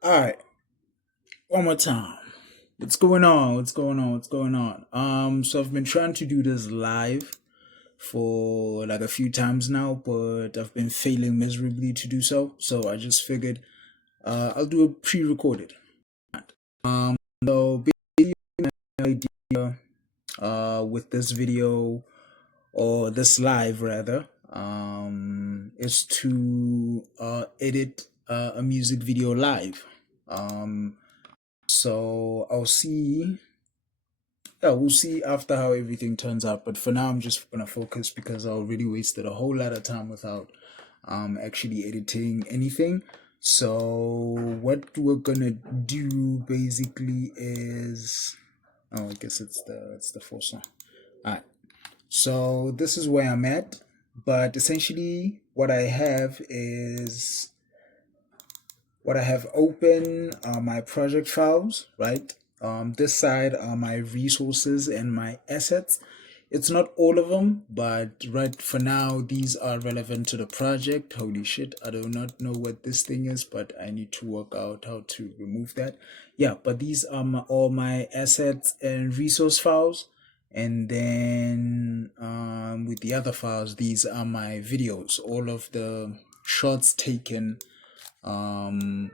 All right, one more time. What's going on? What's going on? What's going on? So I've been trying to do this live for like a few times now, but I've been failing miserably to do so. So I just figured I'll do a pre-recorded. Um, so basically, my idea with this video or this live rather is to edit a music video live. Um, So I'll see. Yeah, we'll see after how everything turns out. But for now, I'm just gonna focus because I already wasted a whole lot of time without actually editing anything. So what we're gonna do basically is, oh, I guess it's the first one. All right. So this is where I'm at, but essentially what I have is what I have open are my project files, right? This side are my resources and my assets. It's not all of them, but right for now, these are relevant to the project. Holy shit, I do not know what this thing is, but I need to work out how to remove that. Yeah, but these are all my assets and resource files. And then with the other files, these are my videos, all of the shots taken um,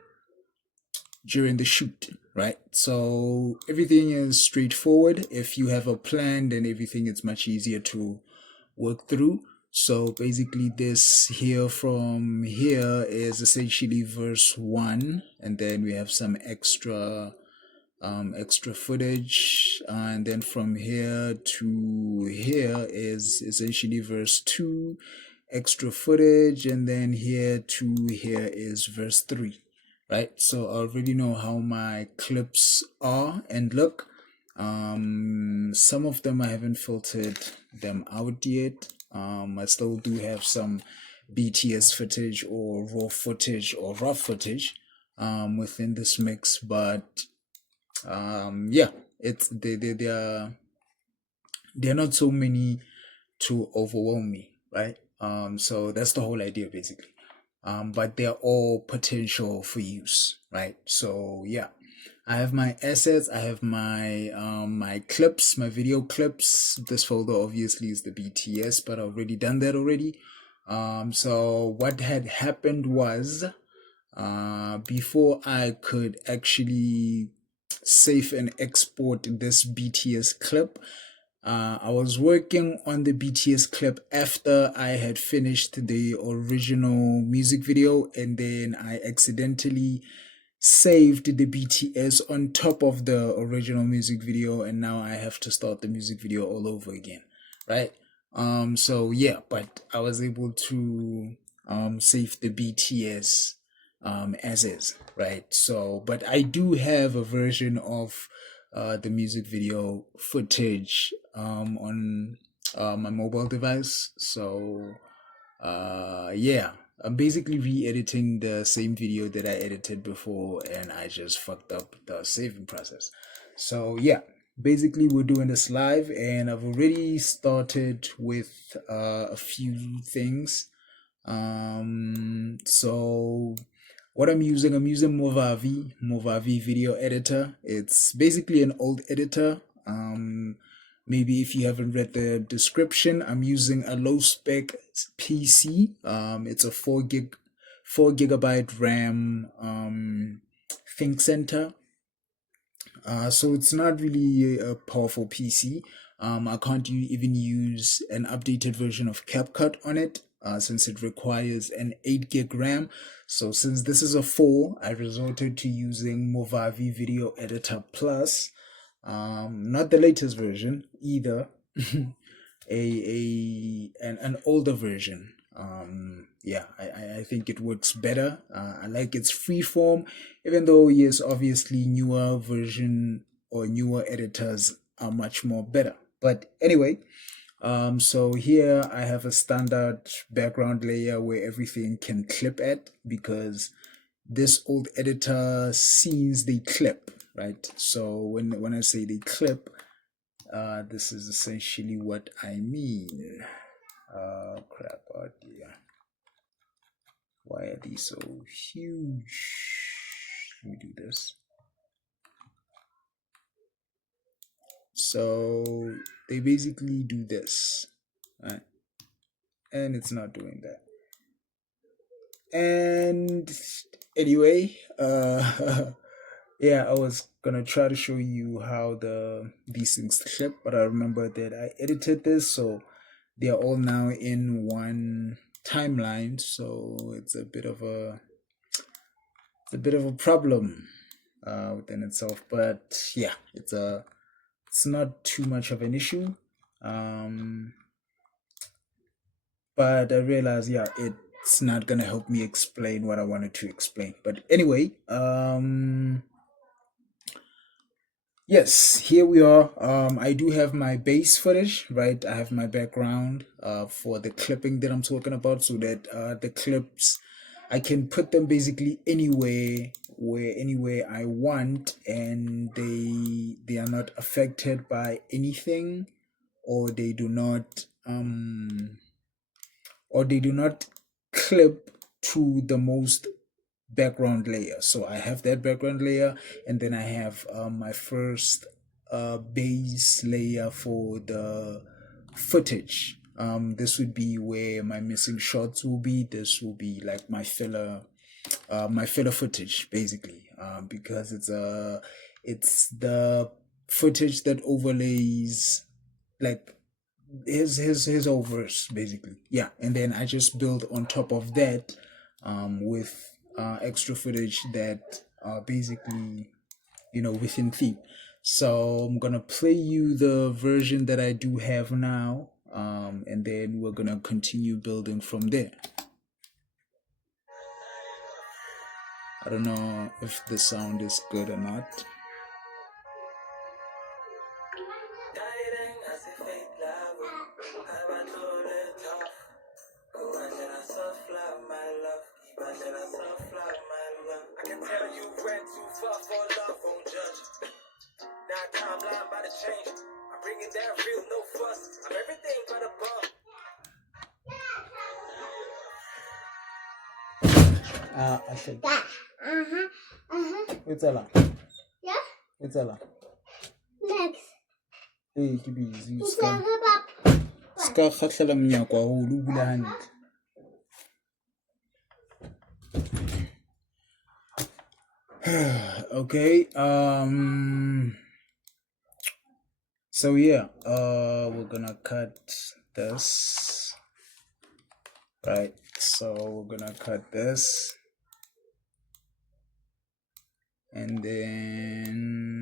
during the shoot, right? So everything is straightforward. If you have a plan, then everything is much easier to work through. So basically, this here from here is essentially verse one, and then we have some extra footage, and then from here to here is essentially verse two, extra footage, and then here to here is verse three, right? So I already know how my clips are and look. Some of them I haven't filtered them out yet. I still do have some BTS footage or raw footage or rough footage within this mix, but yeah, it's they're not so many to overwhelm me, right? So that's the whole idea basically. But they're all potential for use, right? So yeah, I have my assets, I have my clips, my video clips. This folder obviously is the BTS, but I've already done that already. So what had happened was before I could actually save and export this BTS clip, I was working on the BTS clip after I had finished the original music video, and then I accidentally saved the BTS on top of the original music video, and now I have to start the music video all over again, right? So yeah, but I was able to save the BTS as is, right? So, but I do have a version of the music video footage on my mobile device. So, yeah, I'm basically re-editing the same video that I edited before, and I just fucked up the saving process. So, yeah, basically we're doing this live, and I've already started with a few things. So what I'm using Movavi Video Editor. It's basically an old editor. Maybe if you haven't read the description, I'm using a low spec PC. It's a 4 gigabyte RAM Think Center. So it's not really a powerful PC. I can't even use an updated version of CapCut on it since it requires an 8 gig RAM. So since this is a 4, I resorted to using Movavi Video Editor Plus. Not the latest version either. An older version. Yeah, I think it works better. I like its freeform, even though yes, obviously newer version or newer editors are much more better. But anyway, so here I have a standard background layer where everything can clip at because this old editor sees the clip, right? So when I say the clip, this is essentially what I mean. Crap, oh dear. Why are these so huge? Let me this. So they basically do this, right? And it's not doing that. And anyway, yeah, I was gonna try to show you how these things clip, but I remember that I edited this, so they are all now in one timeline. So it's a bit of a problem within itself. But yeah, it's not too much of an issue. But I realized, yeah, it's not gonna help me explain what I wanted to explain. But anyway, yes, here we are. I do have my base footage, right? I have my background for the clipping that I'm talking about, so that the clips I can put them basically anywhere I want, and they are not affected by anything, or they do not clip to the most background layer. So I have that background layer, and then I have my first base layer for the footage. This would be where my missing shots will be. This will be like my filler footage basically, because it's the footage that overlays like his whole verse basically. Yeah, and then I just build on top of that with extra footage that are basically within theme. So I'm gonna play you the version that I do have now, and then we're gonna continue building from there. I don't know if the sound is good or not. I can tell you ran too far for love, won't judge. Now timeline by the change. I'm bringing that real, no fuss. I'm everything but a bum. I said. It's Ella. Yeah. It's Ella. Next. Hey, Kibi, Ska khatlela mnyako wa ho bula hantle. Okay. So yeah, we're gonna cut this. Right. So we're gonna cut this, and then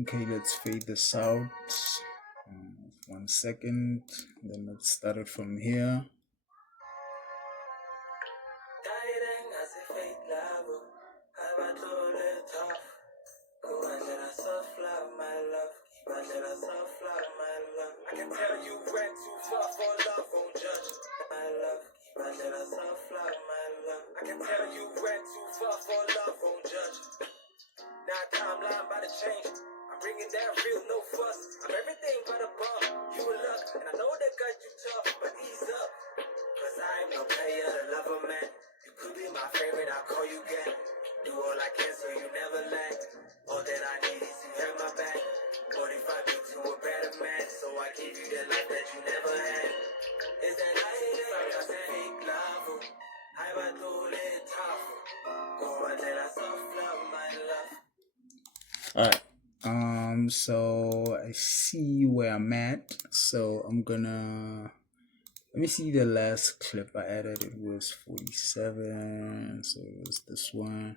okay, let's fade this out. 1 second. Then let's start it from here. I can tell you ran too far for love, won't judge. My love, I can tell you ran too far for love, won't judge. Now timeline by the change. I'm bringing that real, no fuss. I'm everything but a bum. You a luck, and I know that got you tough, but ease up. Cause I ain't no player to love a man. You could be my favorite, I'll call you again. Do all I can so you never lack. All that I need is you have my back. 45 me to a better man, so I give you the life that you never had. Is that life like I said, fake love? I was told it tough. Go and let us off love, my love. Alright. So I see where I'm at. So I'm gonna let me see the last clip I added. It was 47. So it was this one.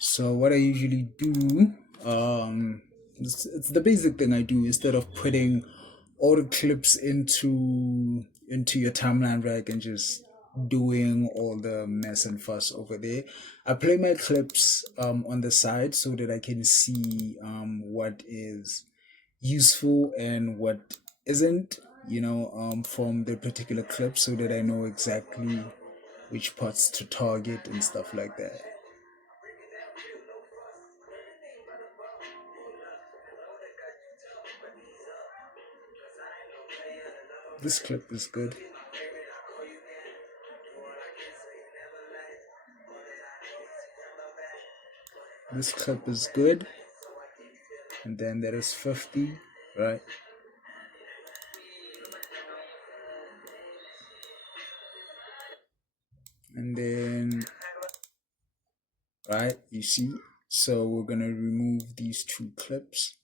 So what I usually do, it's the basic thing I do. Instead of putting all the clips into your timeline rack and just doing all the mess and fuss over there, I play my clips on the side so that I can see what is useful and what isn't. from the particular clip so that I know exactly which parts to target and stuff like that. This clip is good. This clip is good. And then there is 50, right? And then, right, you see? So we're going to remove these two clips.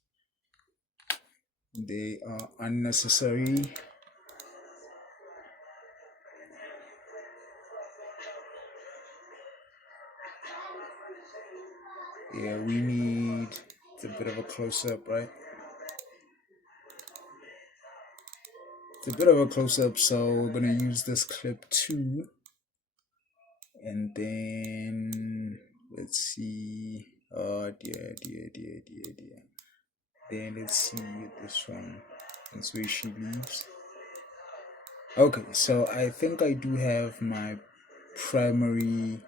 They are unnecessary. Yeah, we need a bit of a close-up, right? It's a bit of a close-up, so we're going to use this clip too. And then, let's see. Oh, dear. Then let's see this one. That's where she leaves. Okay, so I think I do have my primary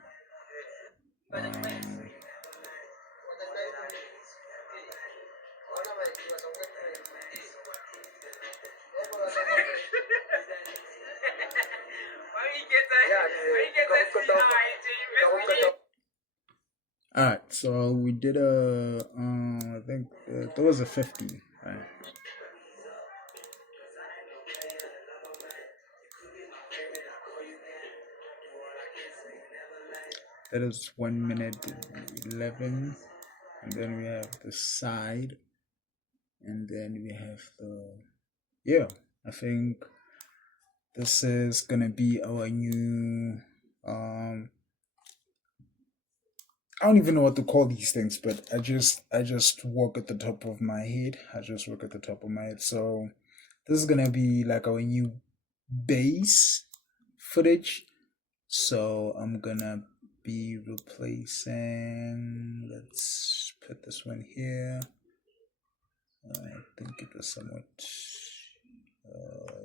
Alright, so we did I think there was a 50, right? That is 1 minute 11, and then we have the side, and then we have the, I think this is gonna be our new, I don't even know what to call these things, but I just work at the top of my head. So this is gonna be like our new base footage. So I'm gonna be replacing, let's put this one here. I think it was somewhat,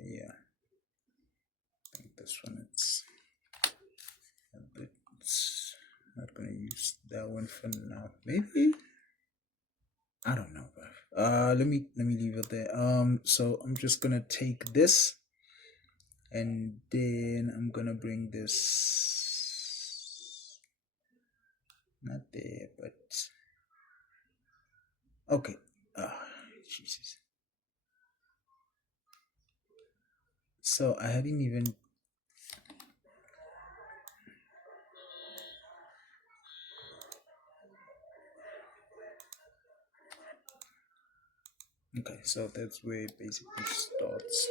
yeah. I think this one it's a bit, not gonna use that one for now. Maybe, I don't know, bro. Let me leave it there. So I'm just gonna take this, and then I'm gonna bring this not there, but okay. Jesus. So I haven't even. Okay, so that's where it basically starts.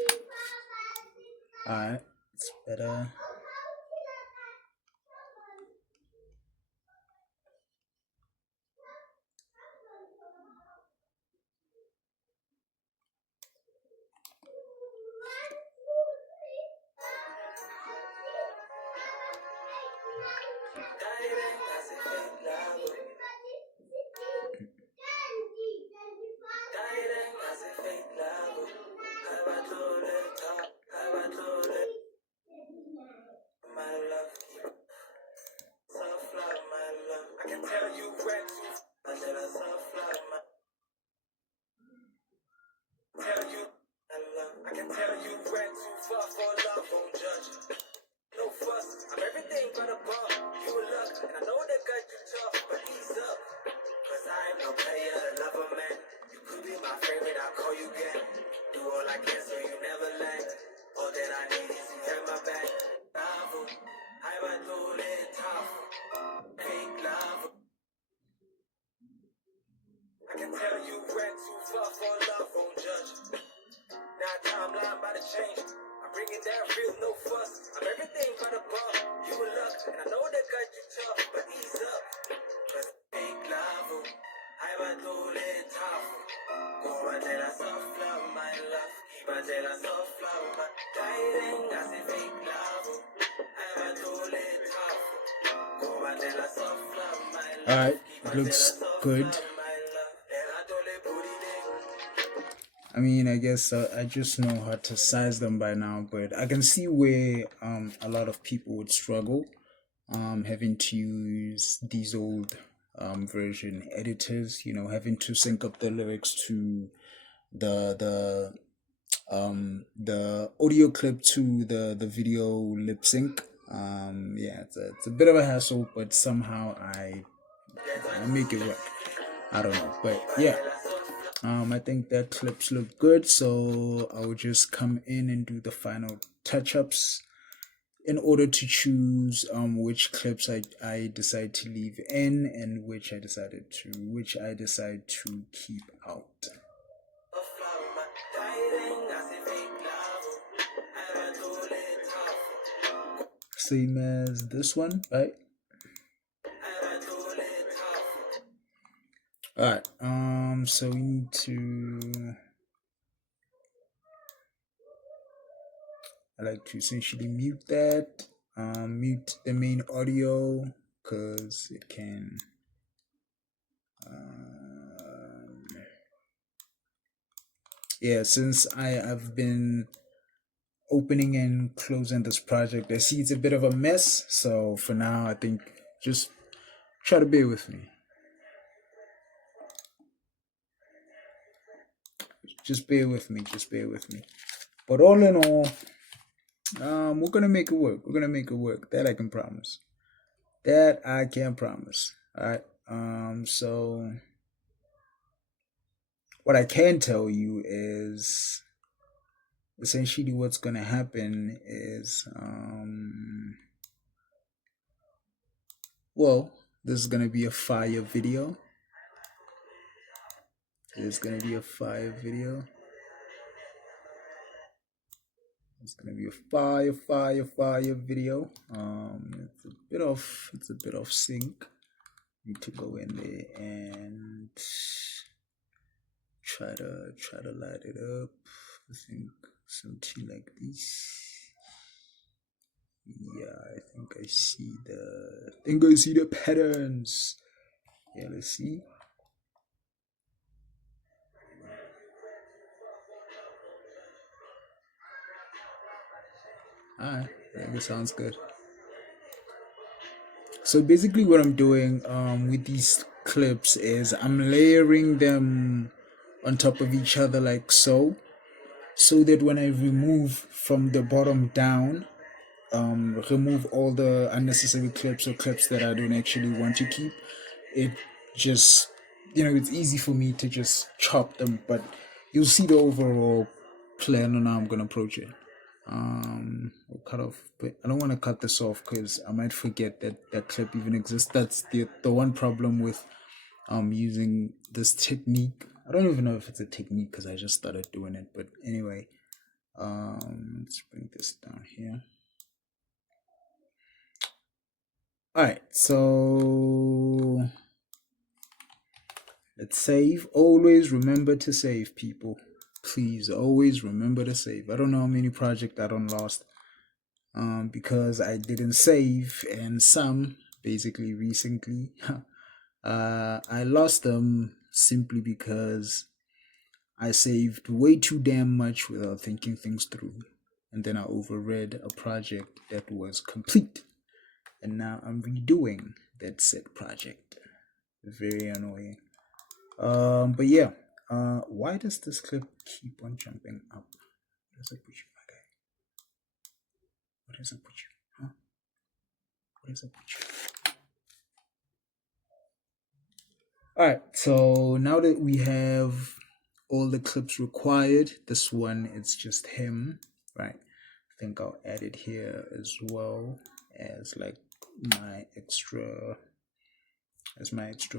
Alright, it's better. Alright, looks good. I mean, I guess I just know how to size them by now, but I can see where a lot of people would struggle having to use these old version editors, having to sync up the lyrics to the the audio clip to the video lip sync. Yeah, it's a bit of a hassle, but somehow I make it work. I don't know, but yeah. I think that clips look good, so I'll just come in and do the final touch-ups in order to choose which clips I decide to leave in and which I decide to keep out. Same as this one, right? Alright, so we need to I like to essentially mute that, mute the main audio because it can yeah, since I have been opening and closing this project, I see it's a bit of a mess, so for now I think just try to bear with me. Just bear with me, but all in all, we're gonna make it work. That I can promise. All right. So what I can tell you is essentially what's gonna happen is well, this is gonna be a fire video. It's gonna be a fire video. It's gonna be a fire video. It's a bit of sync. Need to go in there and try to light it up. I think something like this. Yeah, I think I see the patterns. Yeah, let's see. Alright, I think it sounds good. So basically what I'm doing with these clips is I'm layering them on top of each other like so that when I remove from the bottom down, remove all the unnecessary clips or clips that I don't actually want to keep, it just it's easy for me to just chop them, but you'll see the overall plan on how I'm gonna approach it. I'll cut off, but I don't want to cut this off because I might forget that that clip even exists. That's the one problem with using this technique. I don't even know if it's a technique because I just started doing it, but anyway, let's bring this down here. All right, so let's save. Always remember to save, people. Please always remember to save. I don't know how many projects I done lost because I didn't save, and some basically recently I lost them simply because I saved way too damn much without thinking things through, and then I overread a project that was complete, and now I'm redoing that said project. Very annoying. But yeah, why does this clip keep on jumping up? What is up with you, my guy? What is up with you? Huh? What is up with you? Alright, so now that we have all the clips required, this one it's just him, right? I think I'll add it here as well as like my extra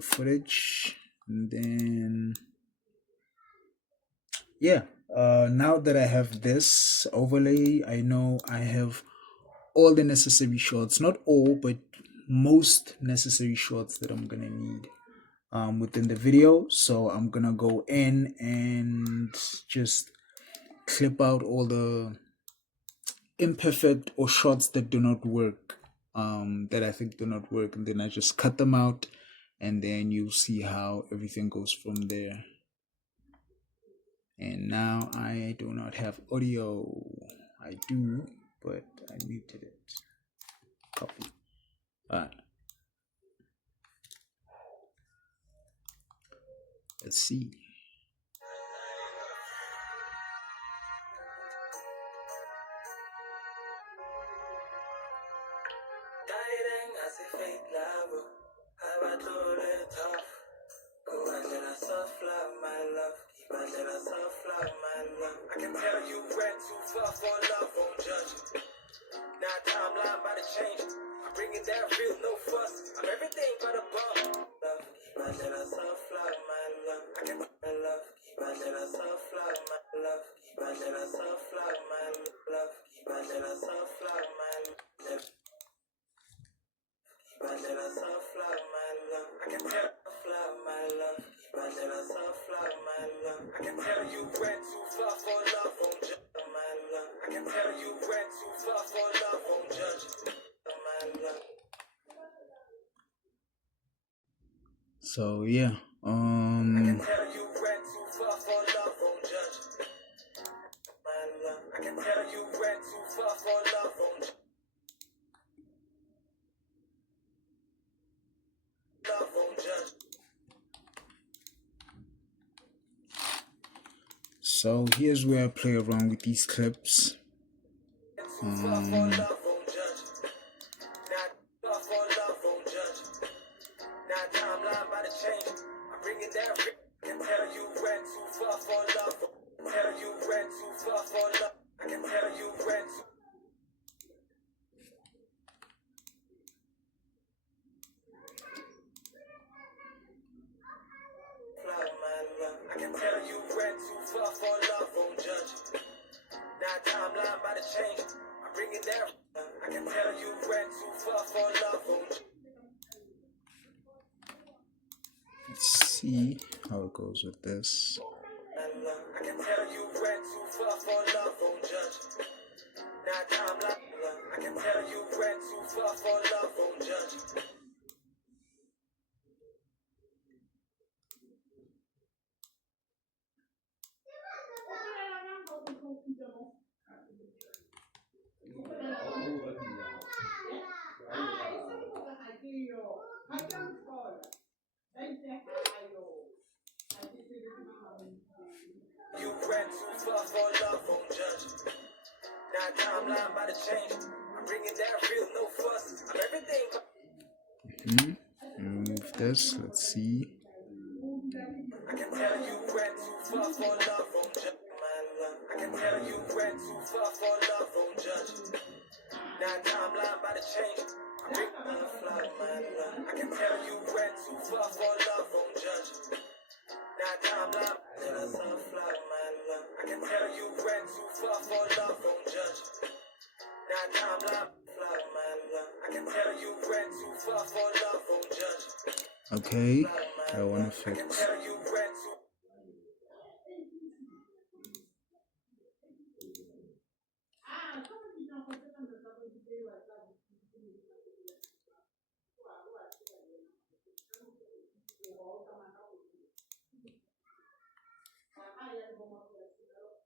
footage. And then yeah, now that I have this overlay, I know I have all the necessary shots, not all, but most necessary shots that I'm gonna need within the video. So I'm gonna go in and just clip out all the imperfect or shots that do not work, that I think do not work, and then I just cut them out, and then you'll see how everything goes from there. And now I do not have audio. I do, but I muted it. Copy. Alright. Let's see. I can tell you went too far for love, won't judge it. Now timeline about to change. I bring it down real, no fuss. I'm everything but a bum. Love, keep on letting soft fly, my love. I can love, keep on letting soft fly, my love. Keep on letting soft fly, my love. Keep on letting soft fly, my love. Keep on letting soft fly, my love. I can tell fly, my love. Keep on letting soft fly, my love. I can tell you went too far for love, won't judge my love. I can tell you went too far for love, won't judge my love. So yeah, I can tell you went too far for love, won't judge my love. I can tell you went too far for love, won't judge. Love won't judge. So here's where I play around with these clips. I can tell you went too far for love, won't judge. Now timeline about to change. I bring it down. I can tell you went too far for love, won't judge. Let's see how it goes with this. I can tell you went too far for love, won't judge. Now timeline. I can tell you went too far for love, won't judge. You went too far for love, won't judge. Now timeline about to change. I'm bringing down real, no fuss. I'm everything. Remove this. Let's see. I can tell you went too far for love, won't judge. My love. I can tell you went too far for love, won't judge. Now timeline about to change. I'm bringing down fly, my love. I can tell you went too far for love, won't judge. Now timeline, let us all fly, my love. I can tell you went too far for love, won't judge. Now timeline, fly, my love. I can tell you went too far for love, won't judge. Okay, I want to fix. I can tell you went too.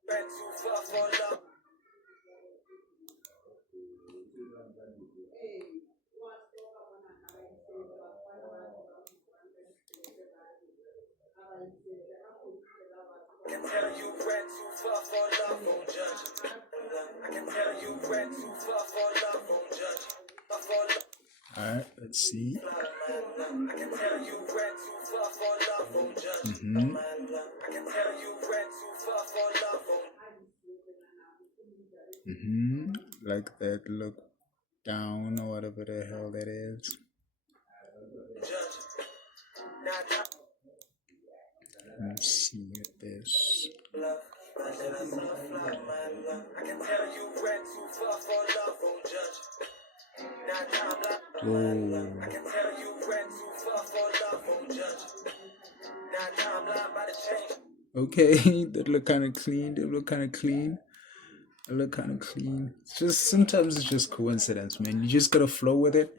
Went too far for love. I can tell you went too far for love, won't judge. I can tell you went too far for love, won't judge. Alright, let's see. I can tell you went too far for love, won't judge. I can tell you went too far for love, won't. Like that look down or whatever the hell that is. Let's see this. I can tell you went too far for love, won't judge. Oh. I can tell you went too far for love, won't judge. Now timeline by the change. Okay, that look kind of clean. They look kind of clean. They look kind of clean. It's just sometimes it's just coincidence, man. You just gotta flow with it,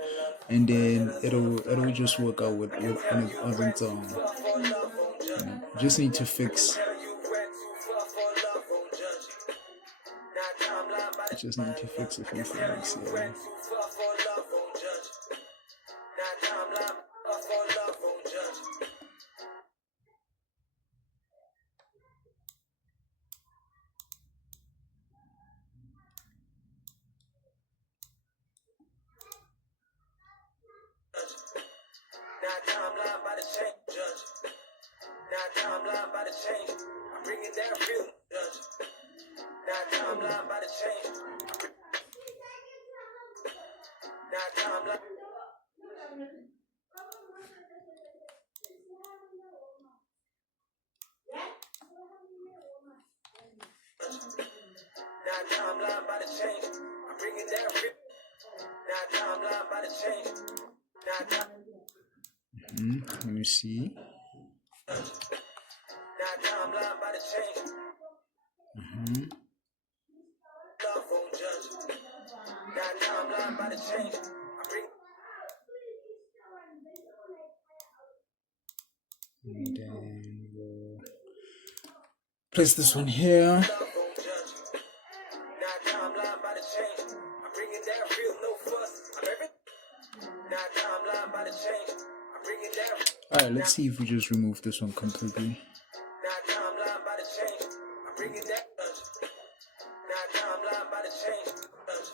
and then it'll just work out with on its own. You just need to fix I just need to fix a few things here. Now timeline by the change, judge. Now timeline by the change. I'm bringing down real, judge. Now timeline by the change. Now timeline. Now timeline by the change. I'm bringing down real. Now timeline by the change. Now time. Let me see. Now timeline by the change. Love won't judge. Now timeline by the change. I bring. And then we'll place this one here. Love won't judge. Now timeline by the change. I'm bringing down real, no fuss. I'm every. Now timeline by the change. I'm bringing down. Alright, let's see if we just remove this one completely. Now timeline by the change. I'm bringing that judge. Now timeline by the change. Judge.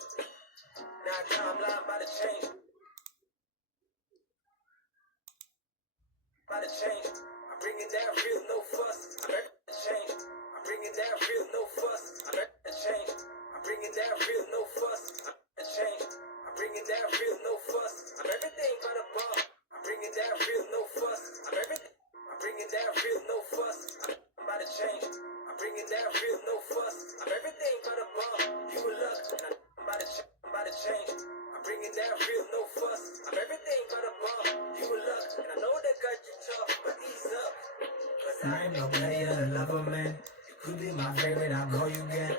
Now timeline by the change. By the change. I'm bringing that real, no fuss. I'm ready to change. I'm bringing that real, no fuss. I'm ready to change. I'm bringing that real, no fuss. I'm ready to change. I'm bringing that real, no fuss. I'm everything by the bar. I'm bringing that real, no fuss. I'm everything. I'm bringing that real, no fuss. I'm about to change. I'm bringing that real, no fuss. I'm everything by the bar. You will luck. I'm about to change. I'm about to change. I'm bringing that real, no fuss. I'm everything by the bar. You will luck. And I know that got you tough, but ease up. Cause I ain't no player, lover, man. You could be my favorite, I'll call you again.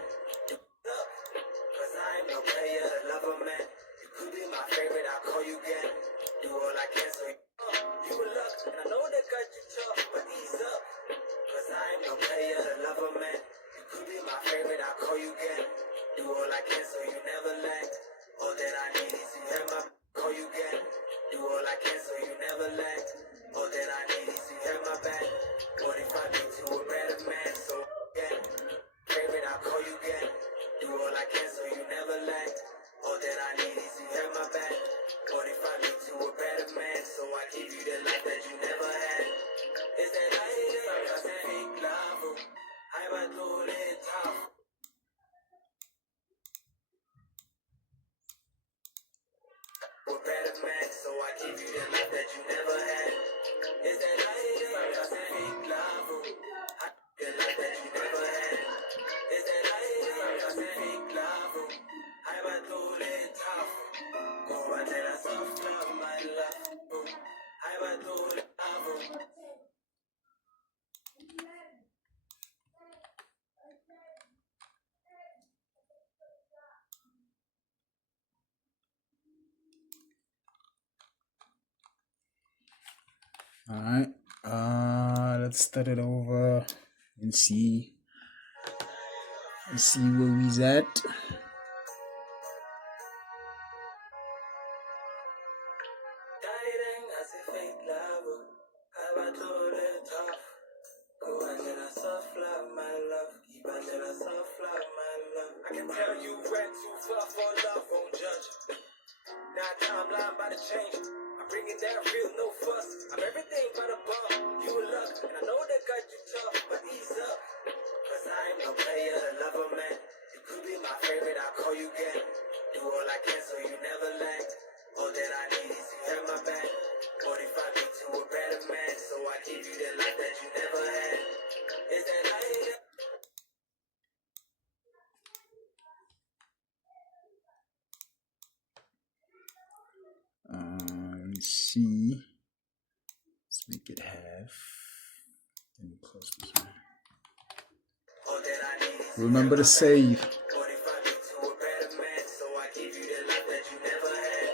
Cause I ain't no player, lover, man. You could be my favorite, I'll call you again. Do all I can so you will luck. And I know that got you tough, but ease up. Cause I ain't no player, lover, man. You could be my favorite, I'll call you again. Do all I can so you never lack. All that I need is you have my call you again. Do all I can so you never lack. All that I need is you have my back. What if I get to a better man? So again, favorite, I'll call you again. Do all I can so you never lack. All that I need is you have my back. What if I get to a better man? So I give you the life that you never had. Is that light that I said fake love? I'm a toilet tough. A better man, so I give you the life that you never had. Is that light that I said fake love? The life that you never had. Is that light that I said fake love? I'm a toilet tough. Go and tell us soft love, my love. I'm a toilet love. Alright. Let's start it over and see. Let's see where we's at. Dieting as a fake love. I'm a toilet tough. Go and tell us soft love, my love. Keep on tell us soft love, my love. I can tell you went too far for love, won't judge. Now timeline by the change. I'm bringing that real, no fuss. I'm everything by the bar. You will luck. And I know that got you tough, but ease up. Cause I ain't no player, lover, man. You could be my favorite, I'll call you again. Do all I can so you never lack. All that I need is you have my back. What if I get to a better man? So I give you the life that you never had. Is that light? Let me see. Let's make it half. Let me close this one. All that I need is Remember to save. what if I get to a better man? So I give you the life that you never had.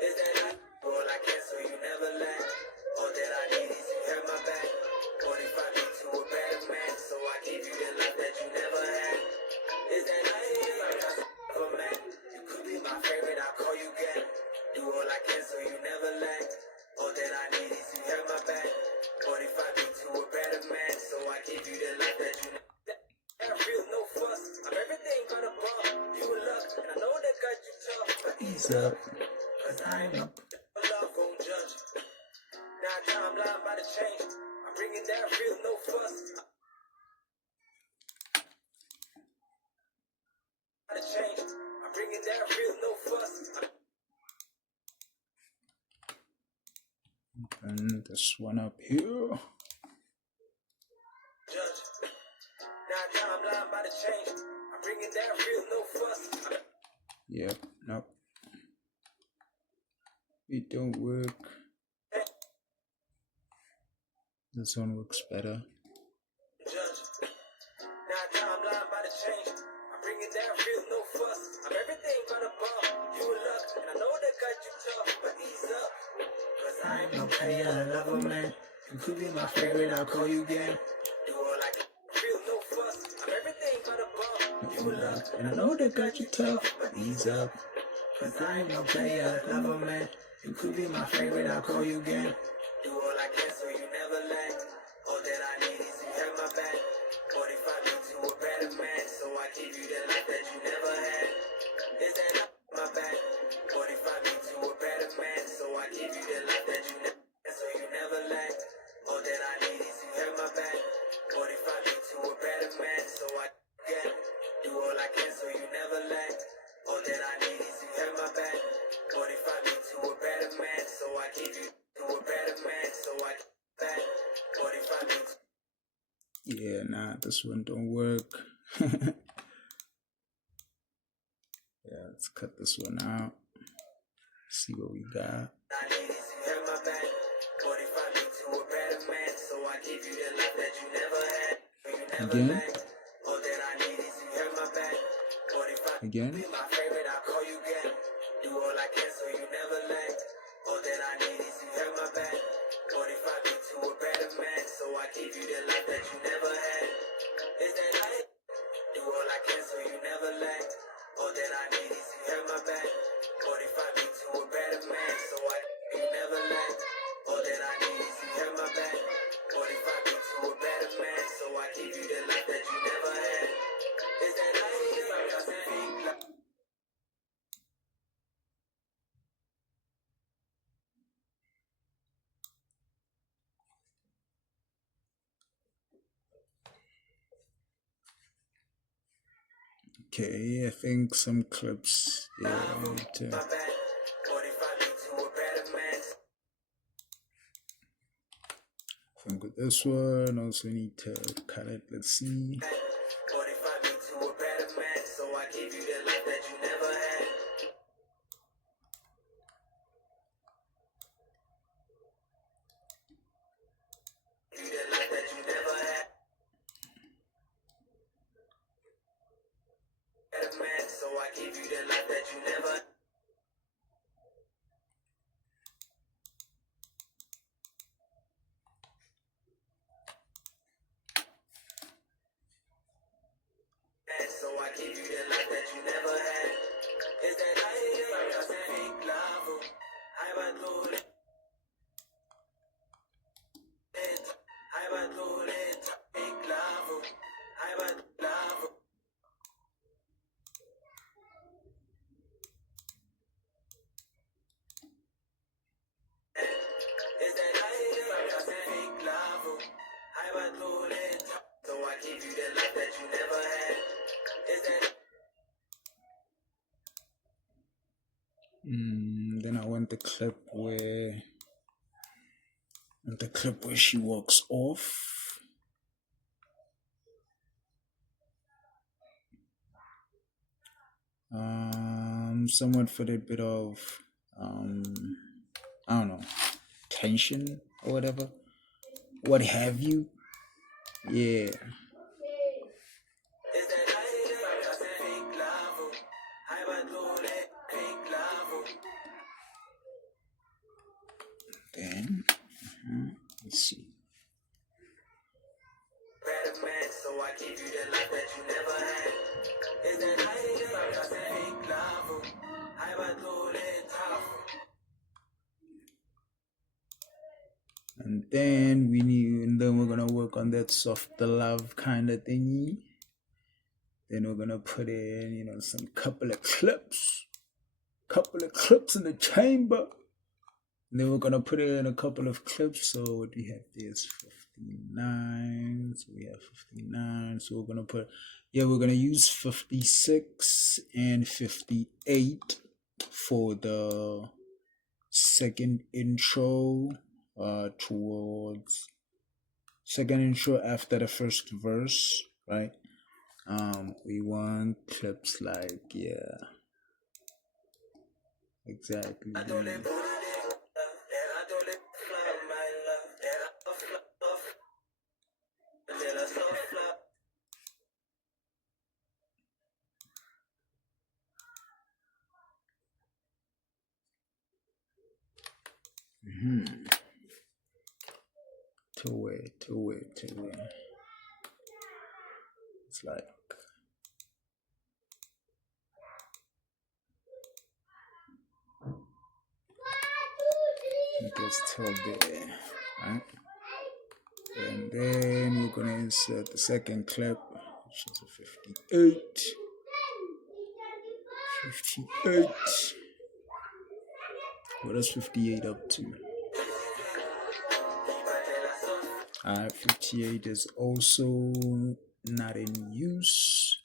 Is that life? All I can so you never lack. All that I need is you have my back. What if I get to a better man? So I give you the life that you never had. Is that life? but ease up. Cause I ain't no love won't judge. Now time blind by the change. I'm bringing that real, no fuss. By the change. I'm bringing that real, no fuss. And this one up here. Judge. Now time blind by the change. I'm bringing that real, no fuss. Yep, nope. It don't work. This one works better. Judge. Now time blind by the change. I'm bringing that real, no fuss. I'm everything but a bum. You a luck, and I know that got you tough, but ease up. Cause I ain't no player, I love a man. You could be my favorite, I'll call you again. Do all like real, no fuss. I'm everything but a bum. You a luck, and I know that got you tough, but ease up. Cause I ain't no player, I love a man. You could be my favorite, I'll call you again. Do all I can so you never lack. All that I need is you have my back. 45 me to a better man, so I give you the life that you never had. Is that not my back? 45 me to a better man, so I give you the life that you never had, so you never lack. All that I need is you have my back. 45 me to a better man, so I get. Do all I can so you never lack. All that I need is you have my back. 45 me to a better man, so I give you to a better man, so I back. 45 me to Yeah, nah, this one don't work. Yeah, let's cut this one out. See what we got. I need is you have my back. 45 me to a better man, so I give you the life that you never had. You never Again. lacked. All that I need is you have my back. 45 Again. be my favorite, I'll call you again. Do all I can so you never lacked. All that I need is you have my back. 45 me to a better man, so I give you the life that you never had. Is that right? Do all I can so you never lacked. All that I need is you have my back. 45 me to a better man, so I you never lacked. All that I need is you have my back. 45 me to a better man, so I give you the life that you never had. Is that right? Okay, I think some clips. Yeah, I need to. My back. 45 me to a better man. I think with this one, also need to cut it. Let's see. 45 me to a better man, so I give you the life that you never had. Give you the life that you never had. Better man, so I give you the life that you never had. So I give you the life that you never had. Is that I fake love? I battle it. I battle it. Fake love. I battle love. Is that I fake love? I battle it. So I give you the life that you never had. Is that Then I want the clip where she walks off. Somewhat for a bit of I don't know, tension or whatever. What have you? Yeah. is that I fake love? I battle it. Fake love. Then let's see. Better man, so I give you the life that you never had. Is that I fake love? I battle it tough. And then we're gonna work on that softer love kind of thingy. Then we're gonna put in, some couple of clips. couple of clips in the chamber. And then we're gonna put it in a couple of clips. So what we have is 59. So we have 59. So we're gonna use 56 and 58 for the second intro. Towards second intro after the first verse, right? We want clips like exactly. To it. It's like it gets till there, right? And then we're gonna insert the second clip, which is a 58. 58. What is 58 up to? 58 is also not in use.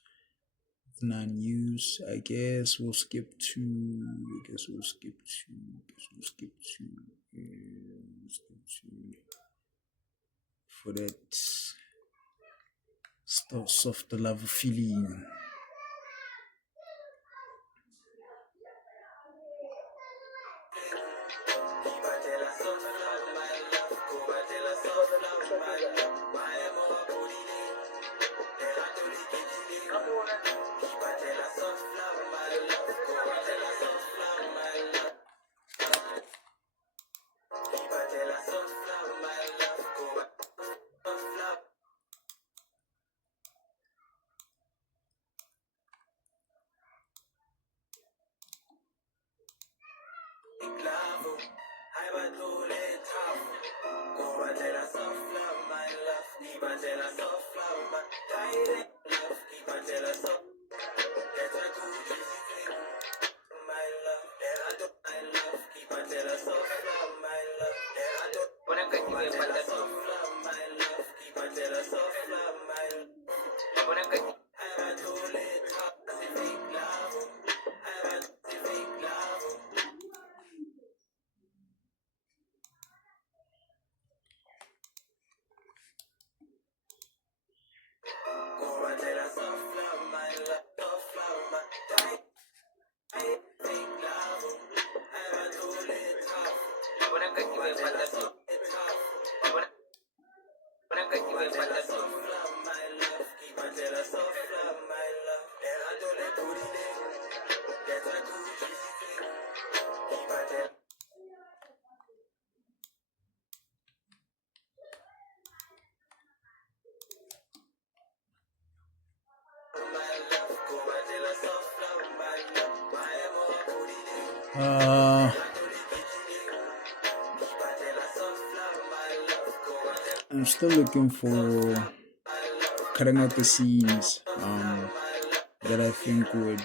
Non-use. I guess we'll skip to. For that softer love feeling. I'm still looking for cutting out the scenes that I think would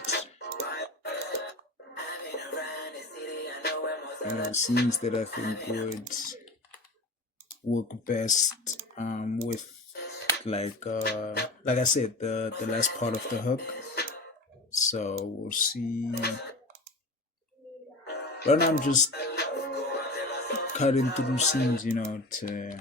scenes that I think would work best with like I said, the last part of the hook. So we'll see. Right now I'm just cutting through scenes, to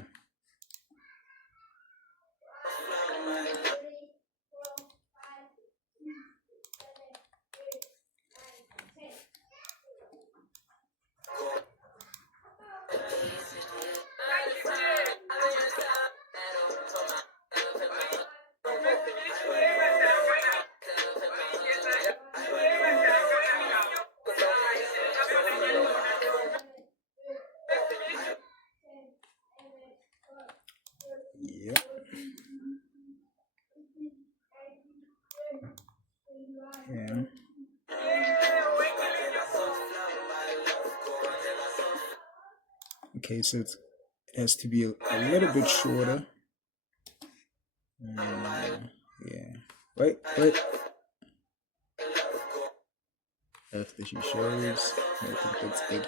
yeah. Okay, so it has to be a little bit shorter. Yeah. Wait. after she shows. I think that's good.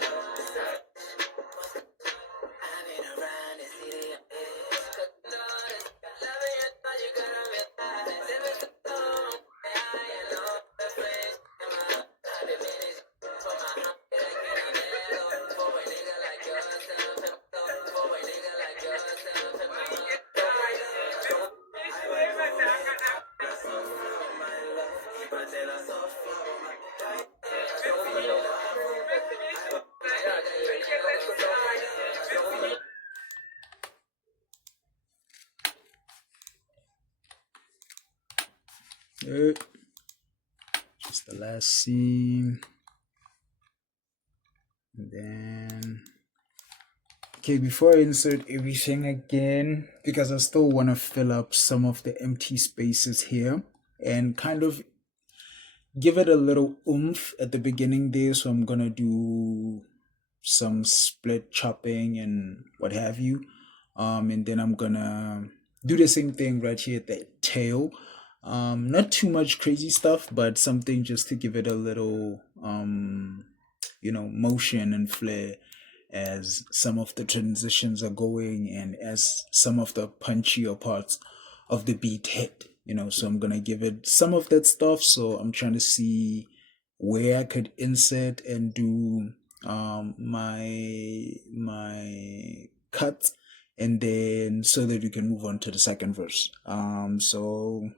Good. Just the last scene. And then, okay, before I insert everything again, because I still want to fill up some of the empty spaces here and kind of give it a little oomph at the beginning there. So I'm gonna do some split chopping and what have you. And then I'm gonna do the same thing right here at the tail. Not too much crazy stuff, but something just to give it a little motion and flair as some of the transitions are going and as some of the punchier parts of the beat hit. So I'm gonna give it some of that stuff. So I'm trying to see where I could insert and do my cut, and then so that we can move on to the second verse. So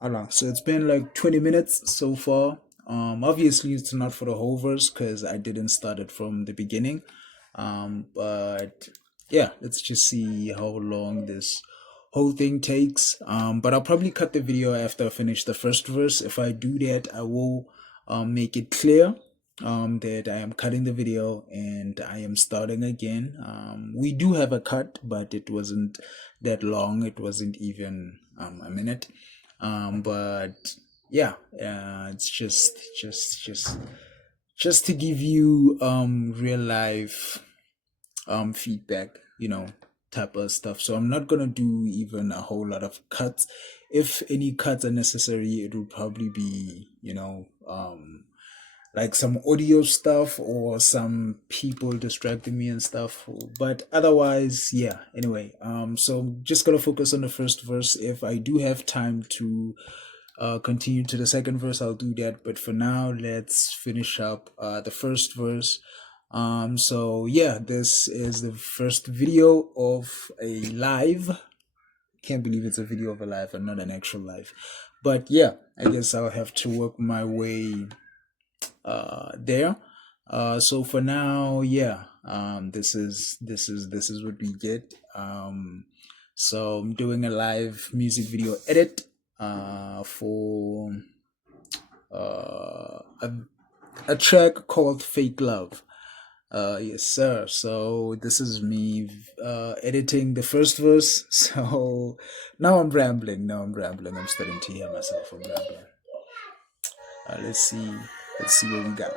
it's been like 20 minutes so far. Obviously it's not for the whole verse because I didn't start it from the beginning. But yeah, let's just see how long this whole thing takes. But I'll probably cut the video after I finish the first verse. If I do that, I will make it clear that I am cutting the video and I am starting again. We do have a cut, but it wasn't that long. It wasn't even a minute. But yeah, it's just to give you real life feedback, type of stuff. So I'm not gonna do even a whole lot of cuts. If any cuts are necessary, it will probably be like some audio stuff or some people distracting me and stuff. But otherwise, yeah. Anyway, so I'm just gonna focus on the first verse. If I do have time to continue to the second verse, I'll do that. But for now, let's finish up the first verse. So yeah, this is the first video of a live. Can't believe it's a video of a live and not an actual live. But yeah, I guess I'll have to work my way there. So for now, yeah, this is what we get. So I'm doing a live music video edit for a track called Fake Love. Yes, sir. So this is me editing the first verse. So now I'm rambling. I'm starting to hear myself. I'm rambling. Let's see what we got.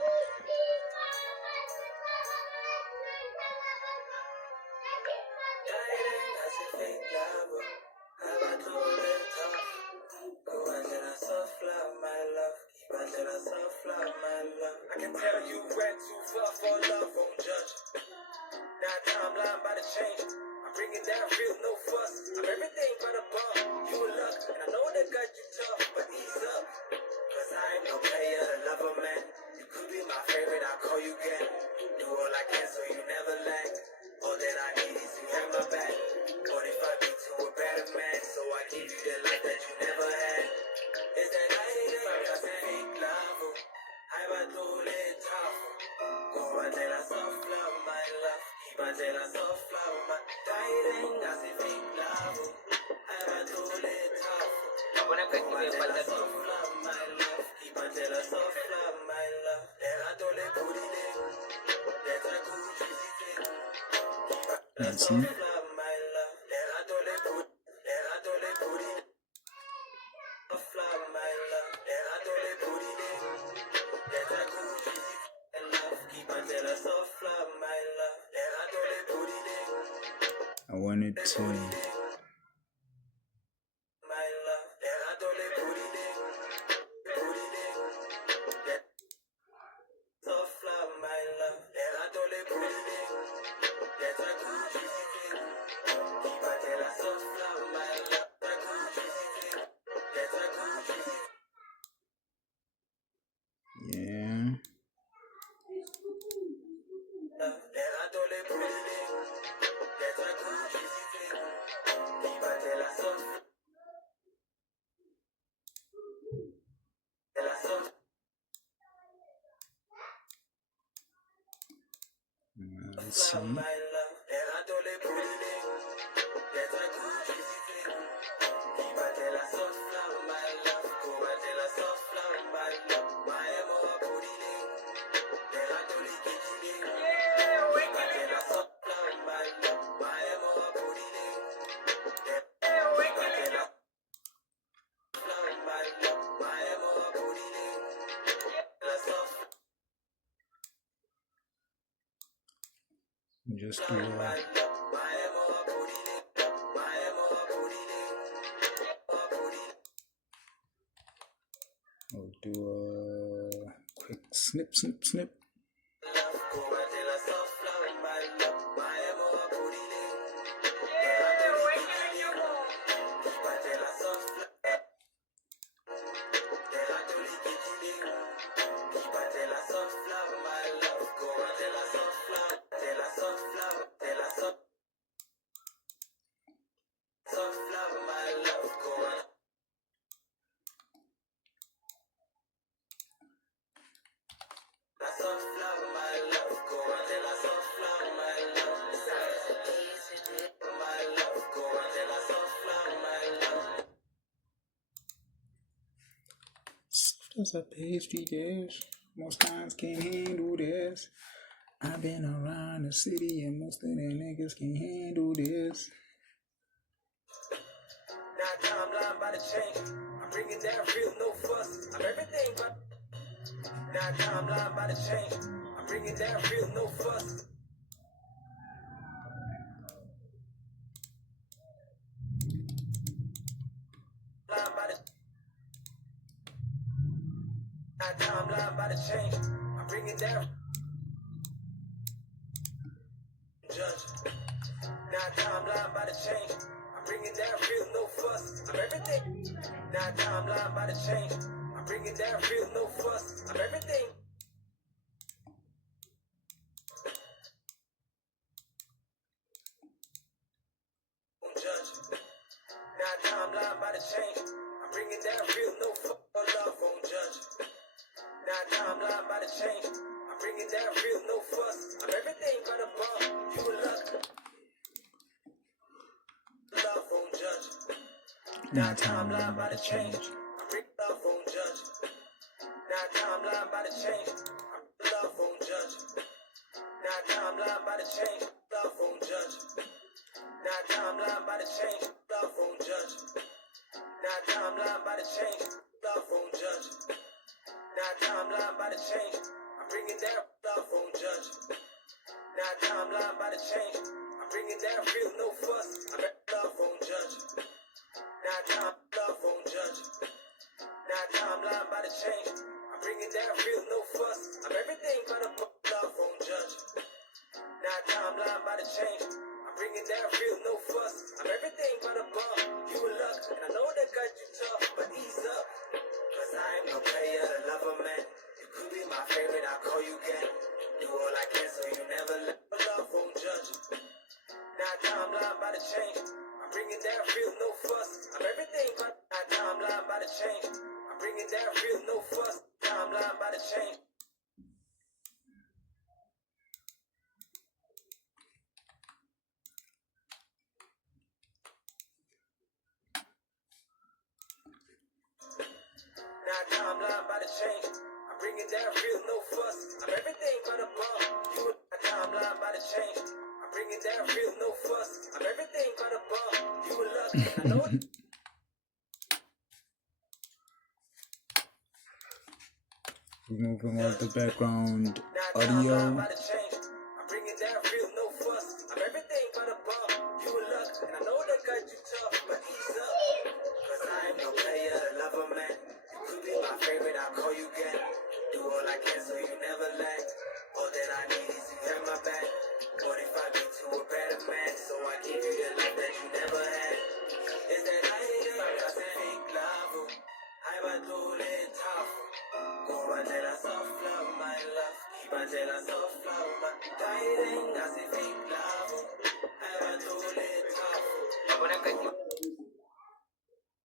I can tell you went too far for love, won't judge. Now timeline about to change. I'm bringing down real, no fuss. I'm everything but a bum. You a luck, and I know that got you tough, but ease up. Cause I ain't no player, lover man. You could be my favorite, I'll call you again. Do all I can so you never lack. All that I need is you have my back. What if I be to a better man? So I give you the life that you never had. Is that light I say fake love? I va tout les tough. Go and tell us soft love, my love. Keep on tell us soft love, my darling. I say fake love. I va tout les tough. Go and tell us soft love, my love. Keep on tell us soft love, my love. Let us tout les booty leg. Let us go juicy thing. Keep on soft love, my love. Let us tout les booty. Let us tout les booty. Soft love, my love. Let us tout les booty leg. Let us go juicy and love. Keep on tell us soft love, my love. Let us tout les booty leg. I wanted to. Let's see. Just do I'll do a quick snip, snip, snip. Soft as a pastry dish. Most times can't handle this. I've been around the city and most of the niggas can't handle this. Now timeline by the change. I'm bringing that real, no fuss. I'm everything but. Now timeline by the change. I'm bringing that real, no fuss. Now timeline by the change. I'm bringing that. Judge. Now timeline by the change. I'm bringing that real, no fuss. I'm everything. Now timeline by the change. I'm bringing that real, no fuss. I'm everything. Judge. Now timeline by the change. I'm bringing that real, no fuss. Love won't judge. Now timeline by the change. I'm bringing that real, no fuss. I'm everything but a bum. You a luck. Love won't judge. Now timeline by the change. I'm bringing love won't judge. Now timeline by the change. Love won't judge. Now timeline by the change. Love won't judge. Now timeline by the change. Love won't judge. Now timeline by the change. Love won't judge. Now timeline by the change. I'm bringing that love won't judge. Now timeline by the change. I'm bringing that real, no fuss. I'm love won't judge. Now time love won't judge. Now timeline by the change. I'm bringing that real, no fuss. I'm everything but a love won't judge. Now timeline by the change. I'm bringing that real, no fuss. I'm everything but a bum. You a luck, and I know that got you tough, but ease up. Cause I ain't no player, a lover man. You could be my favorite, I'll call you again. Do all I can so you never let love won't judge. Now timeline by the change. I'm bringing that real, no fuss. I'm everything but now timeline by the change. I'm bringing that real, no fuss. Timeline by the change. Now timeline by the change. I'm bringing that real, no fuss. I'm everything but a bum. You a timeline by the change. I'm bringing that real, no fuss. I'm everything but a bum. You a luck, I know it. Removing all the background Now audio. timeline by the change. I'm bringing that real, no fuss. I'm everything but a bum. You a luck, and I know that got you tough, but ease up. Cause I ain't no player, a lover man. You could be my favorite, I'll call you again. Do all I can so you never lack. All that I need is you at my back. What if I get to a better man? So I give you the love that you never had. Is that I ain't got that fake love? I want to let tough. Go and tell us soft love, my love. Keep and tell us soft love, my darling. I say fake love. I want to let tough.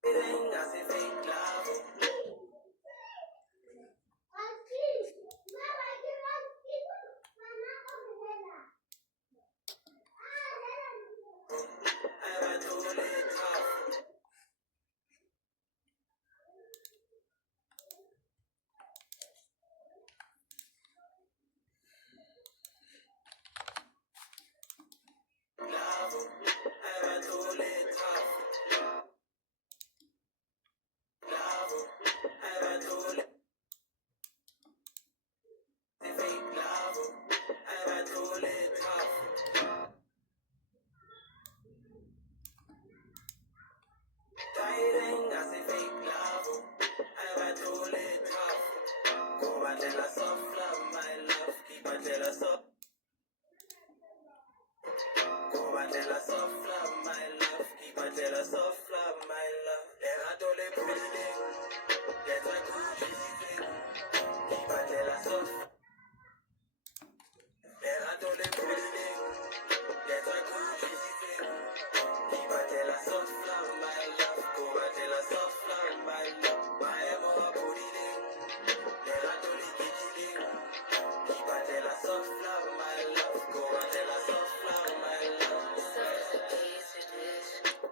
I say fake love.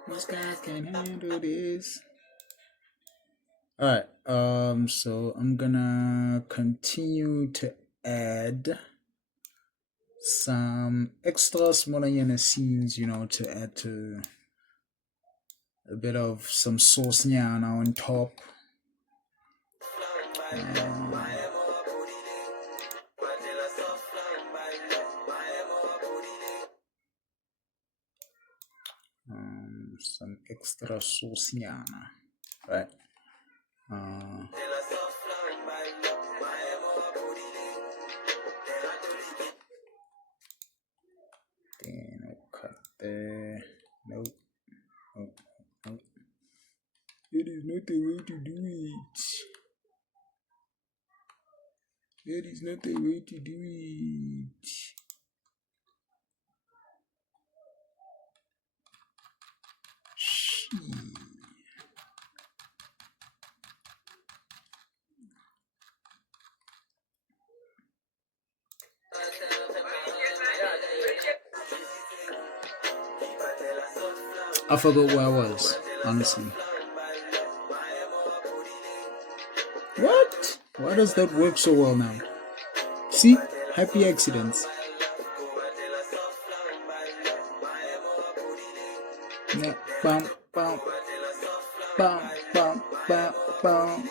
Most guys can handle this. Alright, so I'm gonna continue to add some extra smaller scenes, to add to a bit of some sauce nyana on top. Some extra sauce nyana, right? Then I'll cut there. Nope. Nope. Nope. That is not the way to do it. That is not the way to do it. I forgot where I was, honestly. What? Why does that work so well now? See? Happy accidents. Yeah. Bum, bum. Bum, bum, bum, bum.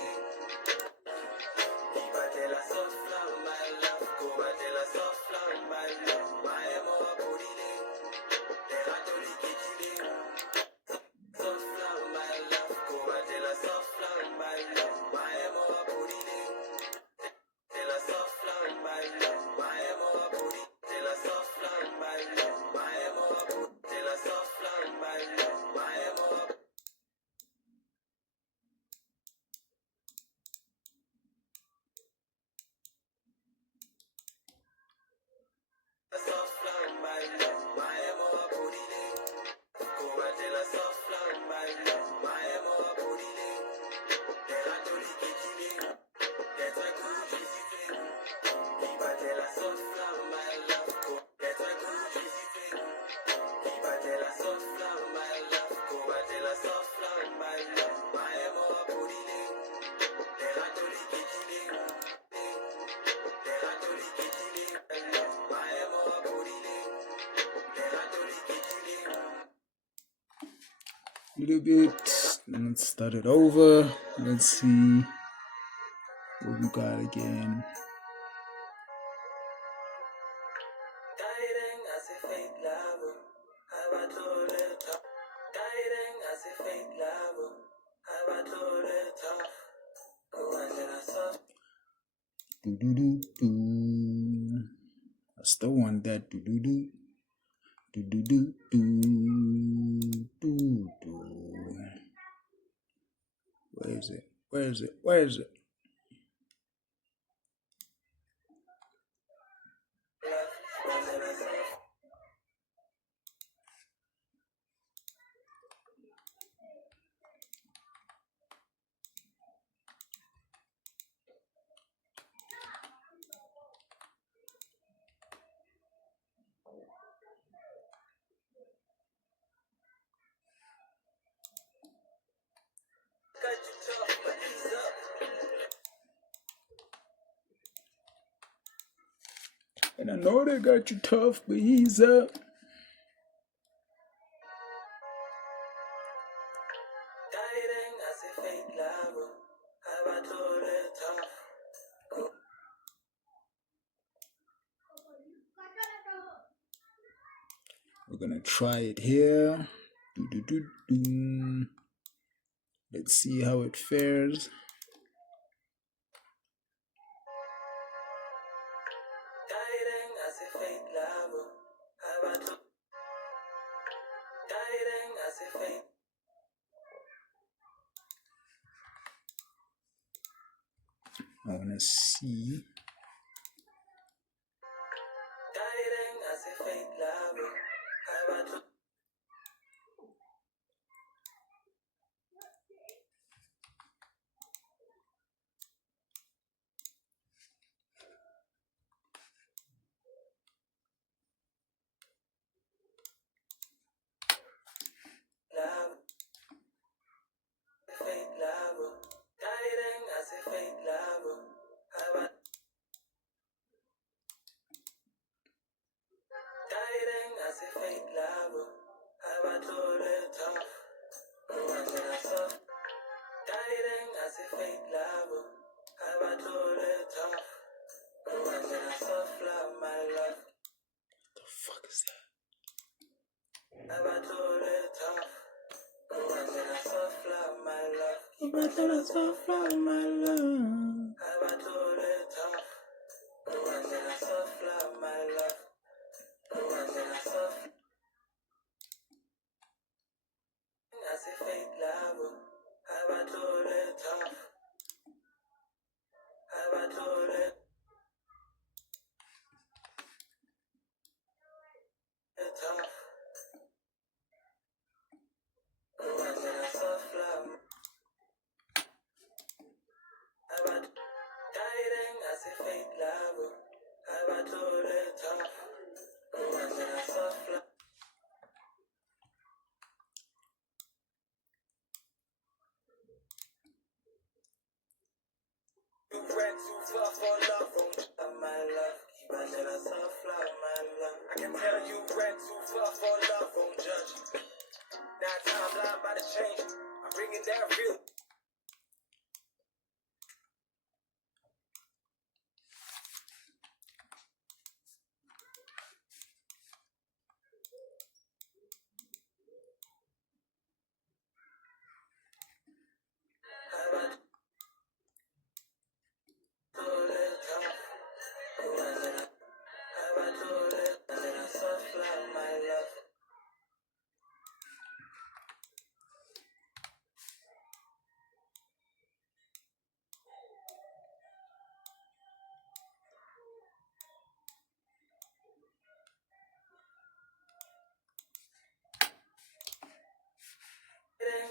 Little bit. Let's start it over. Let's see what we got again. Do do do do. I still want that. Do do do. Do do do do do do. Where is it? Where is it? Where is it? And I know they got you tough, but he's up. We're gonna try it here. Do, do, do, do. Let's see how it fares. say fake love. Have I told Dieting, I say fake. I wanna see. Dieting, I say fake love. Have I told love? Fake love. Dieting, I say fake love. Have I Dieting, I say fake love. Have I told it tough? Imagine I soft. Dieting, I say fake love. Have I told it tough? Imagine I soft love my love. The fuck is that? Have I told it tough? Imagine I soft love my love. Imagine I soft love my love. Have I told it tough? Imagine I soft love my love. Imagine I soft. I say fake love. Have I told it tough? Have I told it tough? Imagine I soft love. Have I dieting? I say fake love. Have I told it tough? Imagine I soft love. You ran too far for love, my love. Imagine I soft love, my love. I can tell you ran too far for love, won't judge. Now timeline by the change. I'm bringing that real. Have I told it tough? Imagine I have I told it? Imagine I soft love, my love.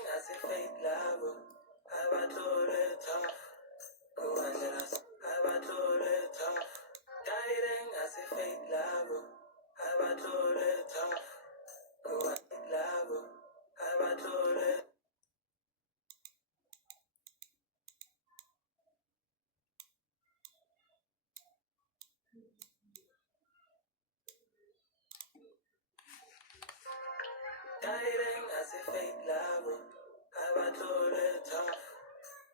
I say fake love. Have I told it tough? Imagine I have I told it tough? Dieting, I say fake love. Have I told it tough? Fake love. Have I told it? Dieting, I say fake love. Have I told it tough?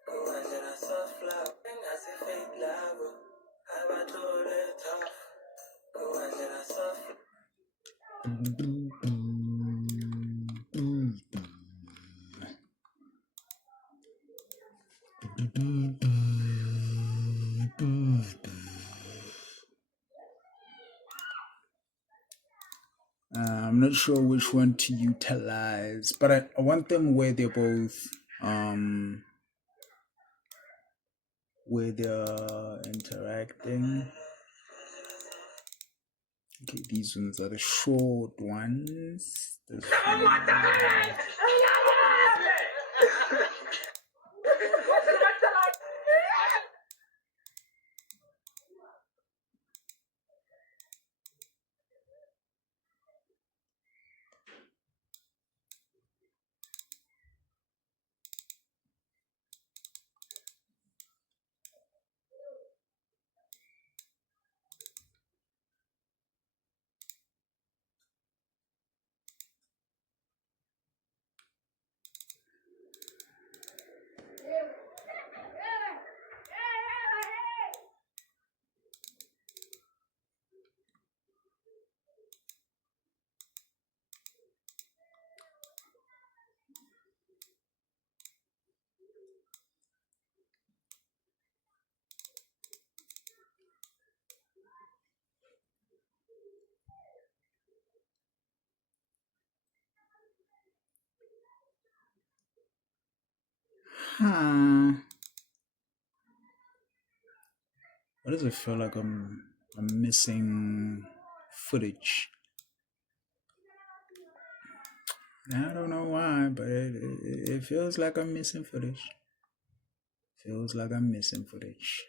Imagine I soft love. I say fake love. Have I told it tough? Imagine I soft. I'm not sure which one to utilize, but I want them where they're both where they're interacting. Okay, these ones are the short ones. Huh. Why does it feel like I'm missing footage? I don't know why, but it feels like I'm missing footage. Feels like I'm missing footage.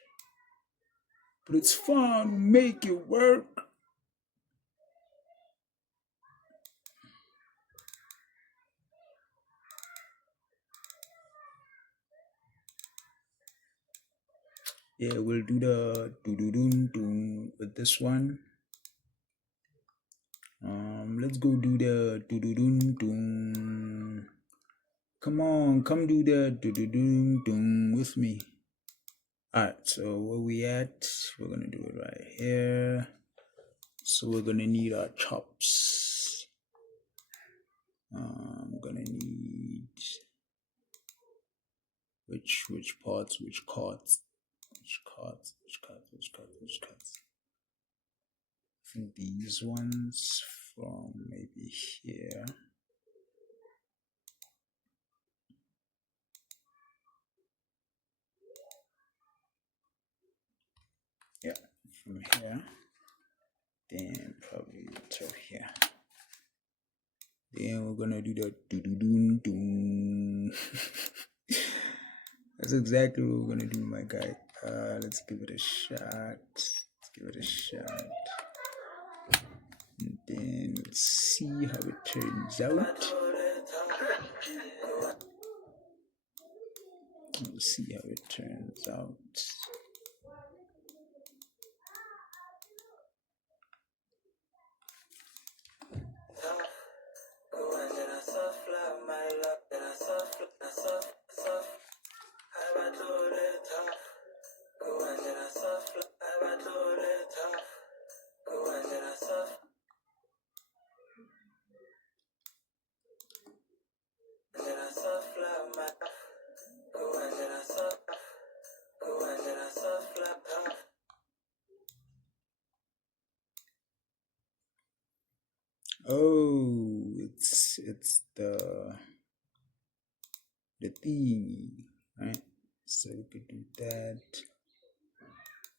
But it's fun. Make it work. Yeah, we'll do the do do do do with this one. Let's go do the do do do do. Come on, come do the do do do do with me. Alright, so where we at? We're gonna do it right here. So we're gonna need our chops. I'm gonna need which parts, which cards. I think these ones from maybe here. Yeah, from here. Then probably till here. Then we're gonna do the do do do do. That's exactly what we're gonna do, my guy. Let's give it a shot. And then let's see how it turns out. Let's see how it turns out. Oh, it's the theme, right? So we could do that.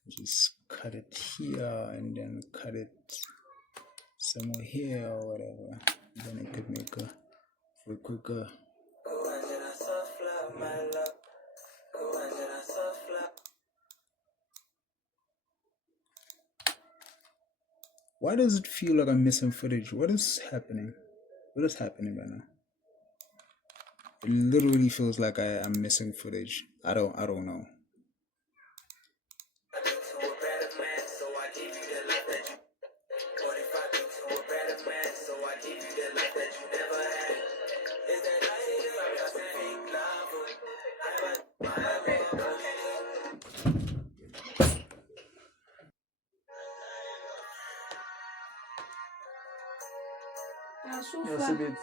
Just cut it here and then cut it somewhere here or whatever. Then it could make for quicker. Why does it feel like I'm missing footage? What is happening? What is happening right now? It literally feels like I'm missing footage. I don't know. That's a bit.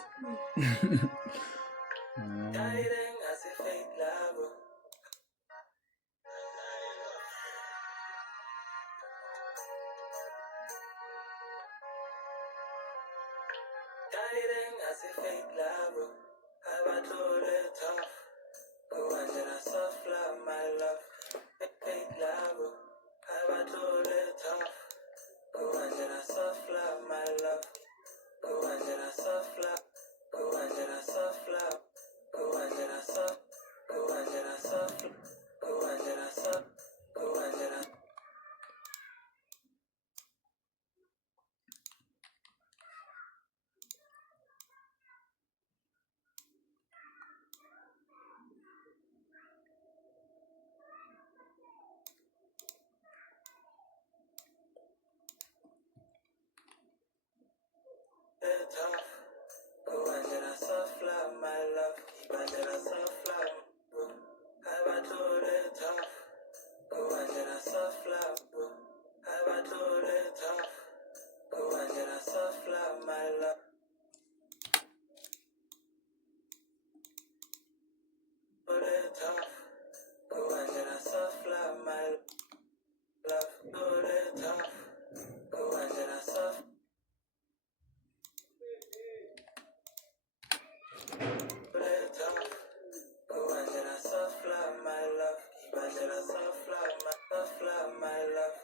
my love.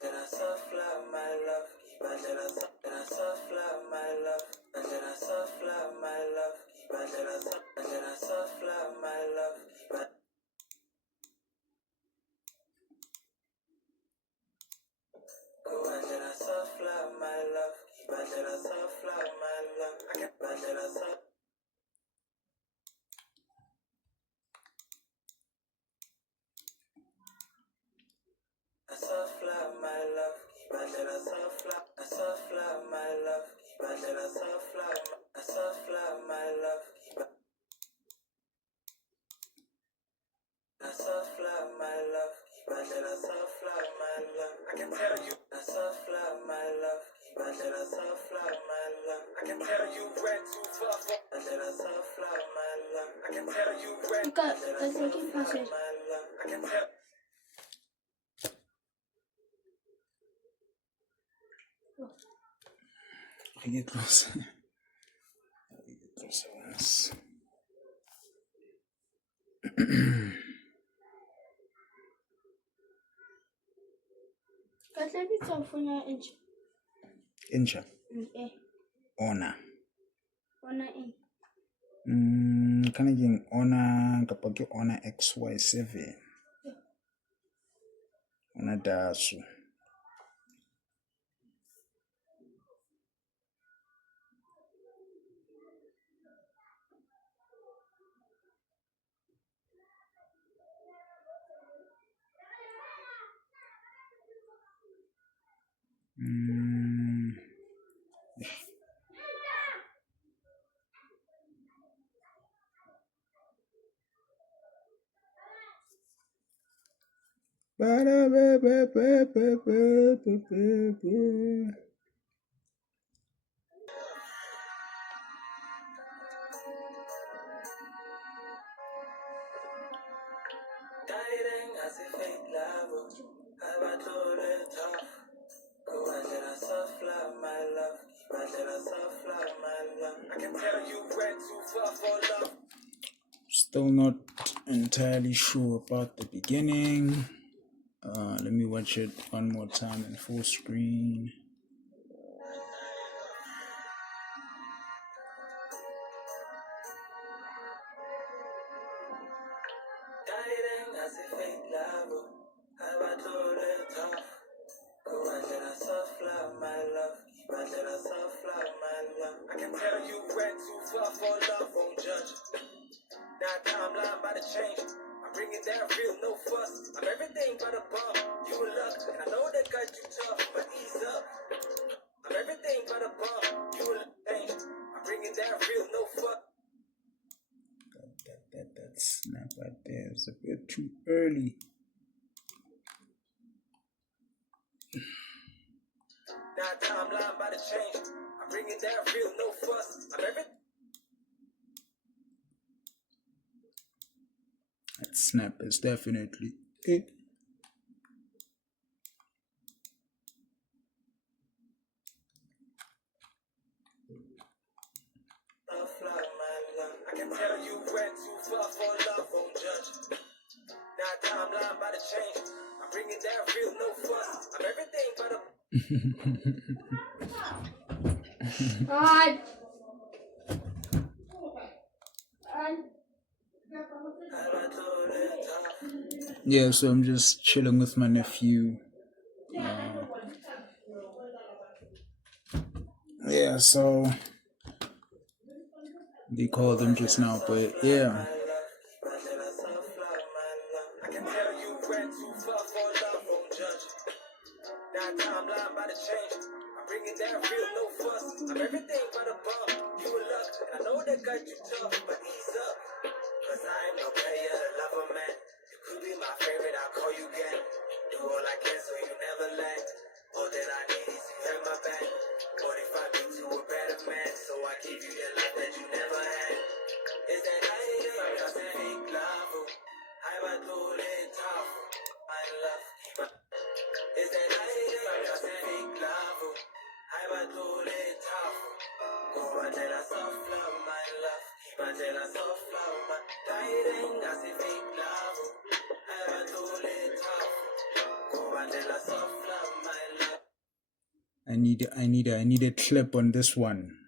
Then I soft love my love. Then I soft love my love. Then I soft love my love. Then I soft love my love. Go and then I soft love my love. Then I soft love my love. I can then I soft. I soft love my love. Then I soft love. I soft love my love. Then I soft love. I soft love my love. I soft love my love. Then I soft love my love. I can tell you. I soft love my love. Then I soft love my love. I can tell you went too far. Then I soft love my love. I can tell you went. You got the second passage. My love. I can tell. I get closer. I get closer once. Katla bitsa phone inch. Incha. Eh, Ona. ona in. Kana yung ona kapag yung ona XY7. Ona dasu. Guiding as if fake love. Have I told it tough? Go and let us soft love my love. But let us soft love my love. I can tell you went too far for love. Still not entirely sure about the beginning. Let me watch it one more time in full screen. Guiding as if fake love. Have I told it tough? Go and let us soft love my love. But let us soft love my love. I can tell you went too far for love. Won't judge. Now timeline by the change. I'm bringing down real, no fuss. I'm everything but a bum. You in luck, and I know that got you tough, but ease up. I'm everything but a bum. You in luck, I'm bringing down real, no fuss. That snap right there is a bit too early. Now timeline by the change. I'm bringing down real, no fuss. I'm everything. That snap is definitely it. I can tell you went too far for love, won't judge. Now timeline by the change. I'm bringing down real, no fuss. I'm everything but a. God. Yeah, so I'm just chilling with my nephew. Yeah, so they called him just now, but yeah. I can tell you went too far for love, won't judge. Now timeline by the change. I'm bringing down real, no fuss. I'm everything but a bum. You in luck, and I know that got you tough, but ease up. Cause I ain't no player, lover man. You could be my favorite, I'll call you again. Do all I can so you never lack. All that I need is you have my back. Modify me to a better man, so I give you the life that you never had. Is that I just a fake love? told it tough. My love, is that I say fake love? I told it tough. Go and tell us soft love, my love. Keep and tell us soft love, my darling. I say fake love. I told it tough. Go and tell us soft love, my love. I need a clip on this one.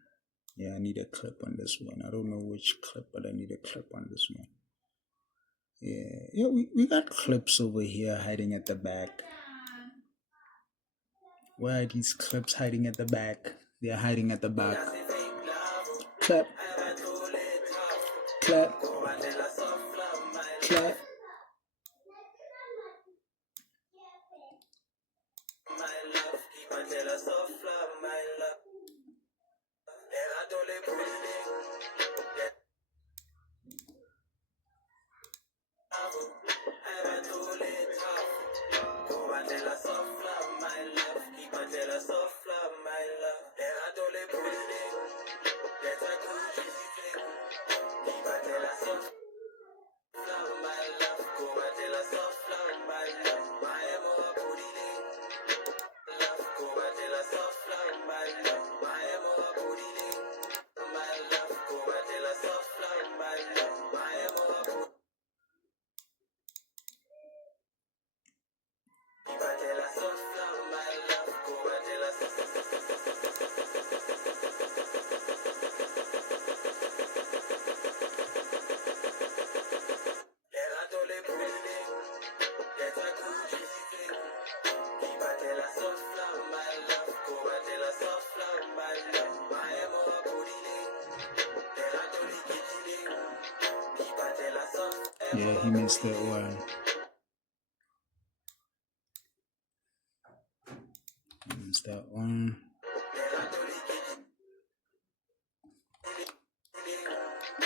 Yeah, I need a clip on this one. I don't know which clip, but I need a clip on this one. Yeah, we got clips over here hiding at the back. Where are these clips hiding at the back? They're hiding at the back. Clap. Clap. Clap. My love, keep and tell us soft love, my love. I told it pretty I told it tough. Go and tell us soft love, my love. Keep and tell us soft love, my love. I told it pretty that's a good juicy thing. Keep and tell us soft love, my love. Go and tell us soft love, my love. I am a booty thing. Love, go and tell us soft love, my love. I am a booty thing. My love, go and tell us soft love, my love. I am a booty. Keep and tell us soft love, my love. Go and tell us I told it pretty thing. That's a good juicy thing. Keep and tell us soft love, my love. Go and tell us soft love, my love. I am a booty thing. I told it kitty thing. Keep and tell us soft. Yeah, he missed that one. He missed that one.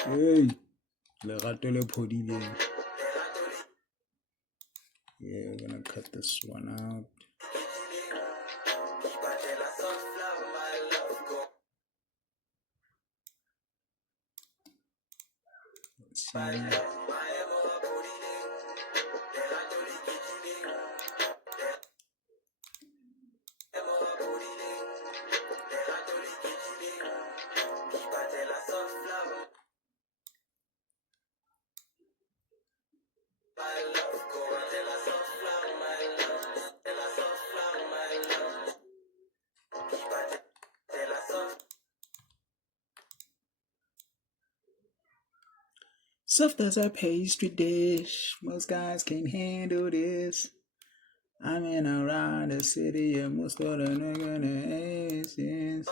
Hey, lerato le phodileng. Yeah, we're gonna cut this one out. Let's see. Soft as a pastry dish, most guys can't handle this. I'm in around the city and most of the organizations.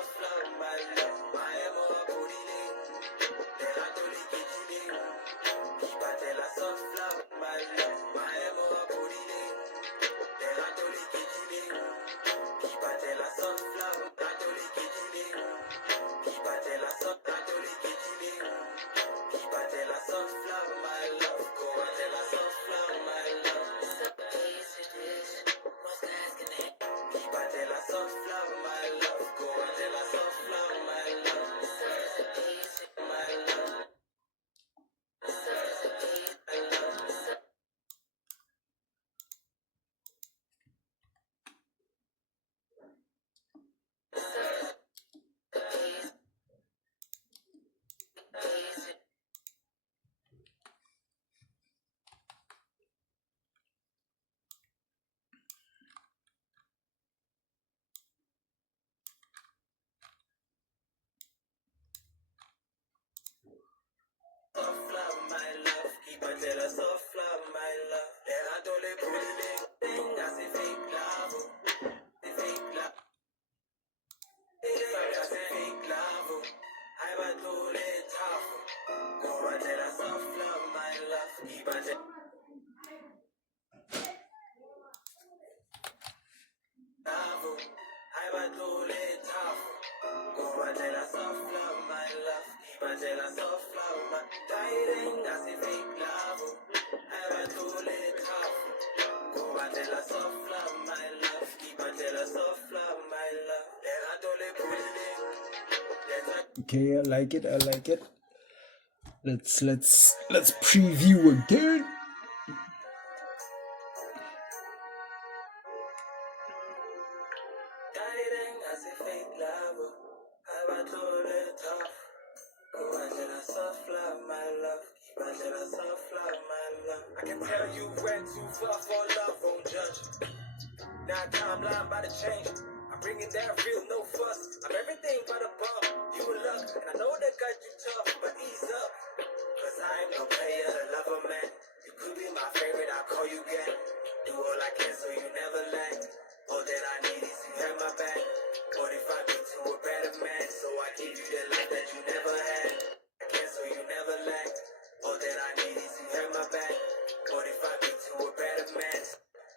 Okay, I like it. I like it. Let's preview again. can tell you went too far for love, won't judge. Now timeline by the change. I'm bringing that real, no fuss. I'm everything but a bum. You in luck, and I know that got you tough, but ease up. Cause I ain't no player, lover man. You could be my favorite, I'll call you again. Do all I can so you never lack. All that I need is you have my back. What if I be to a better man? So I give you the life that you never had. I can so you never lack. All that I need is you have my back. What if I be to a better man?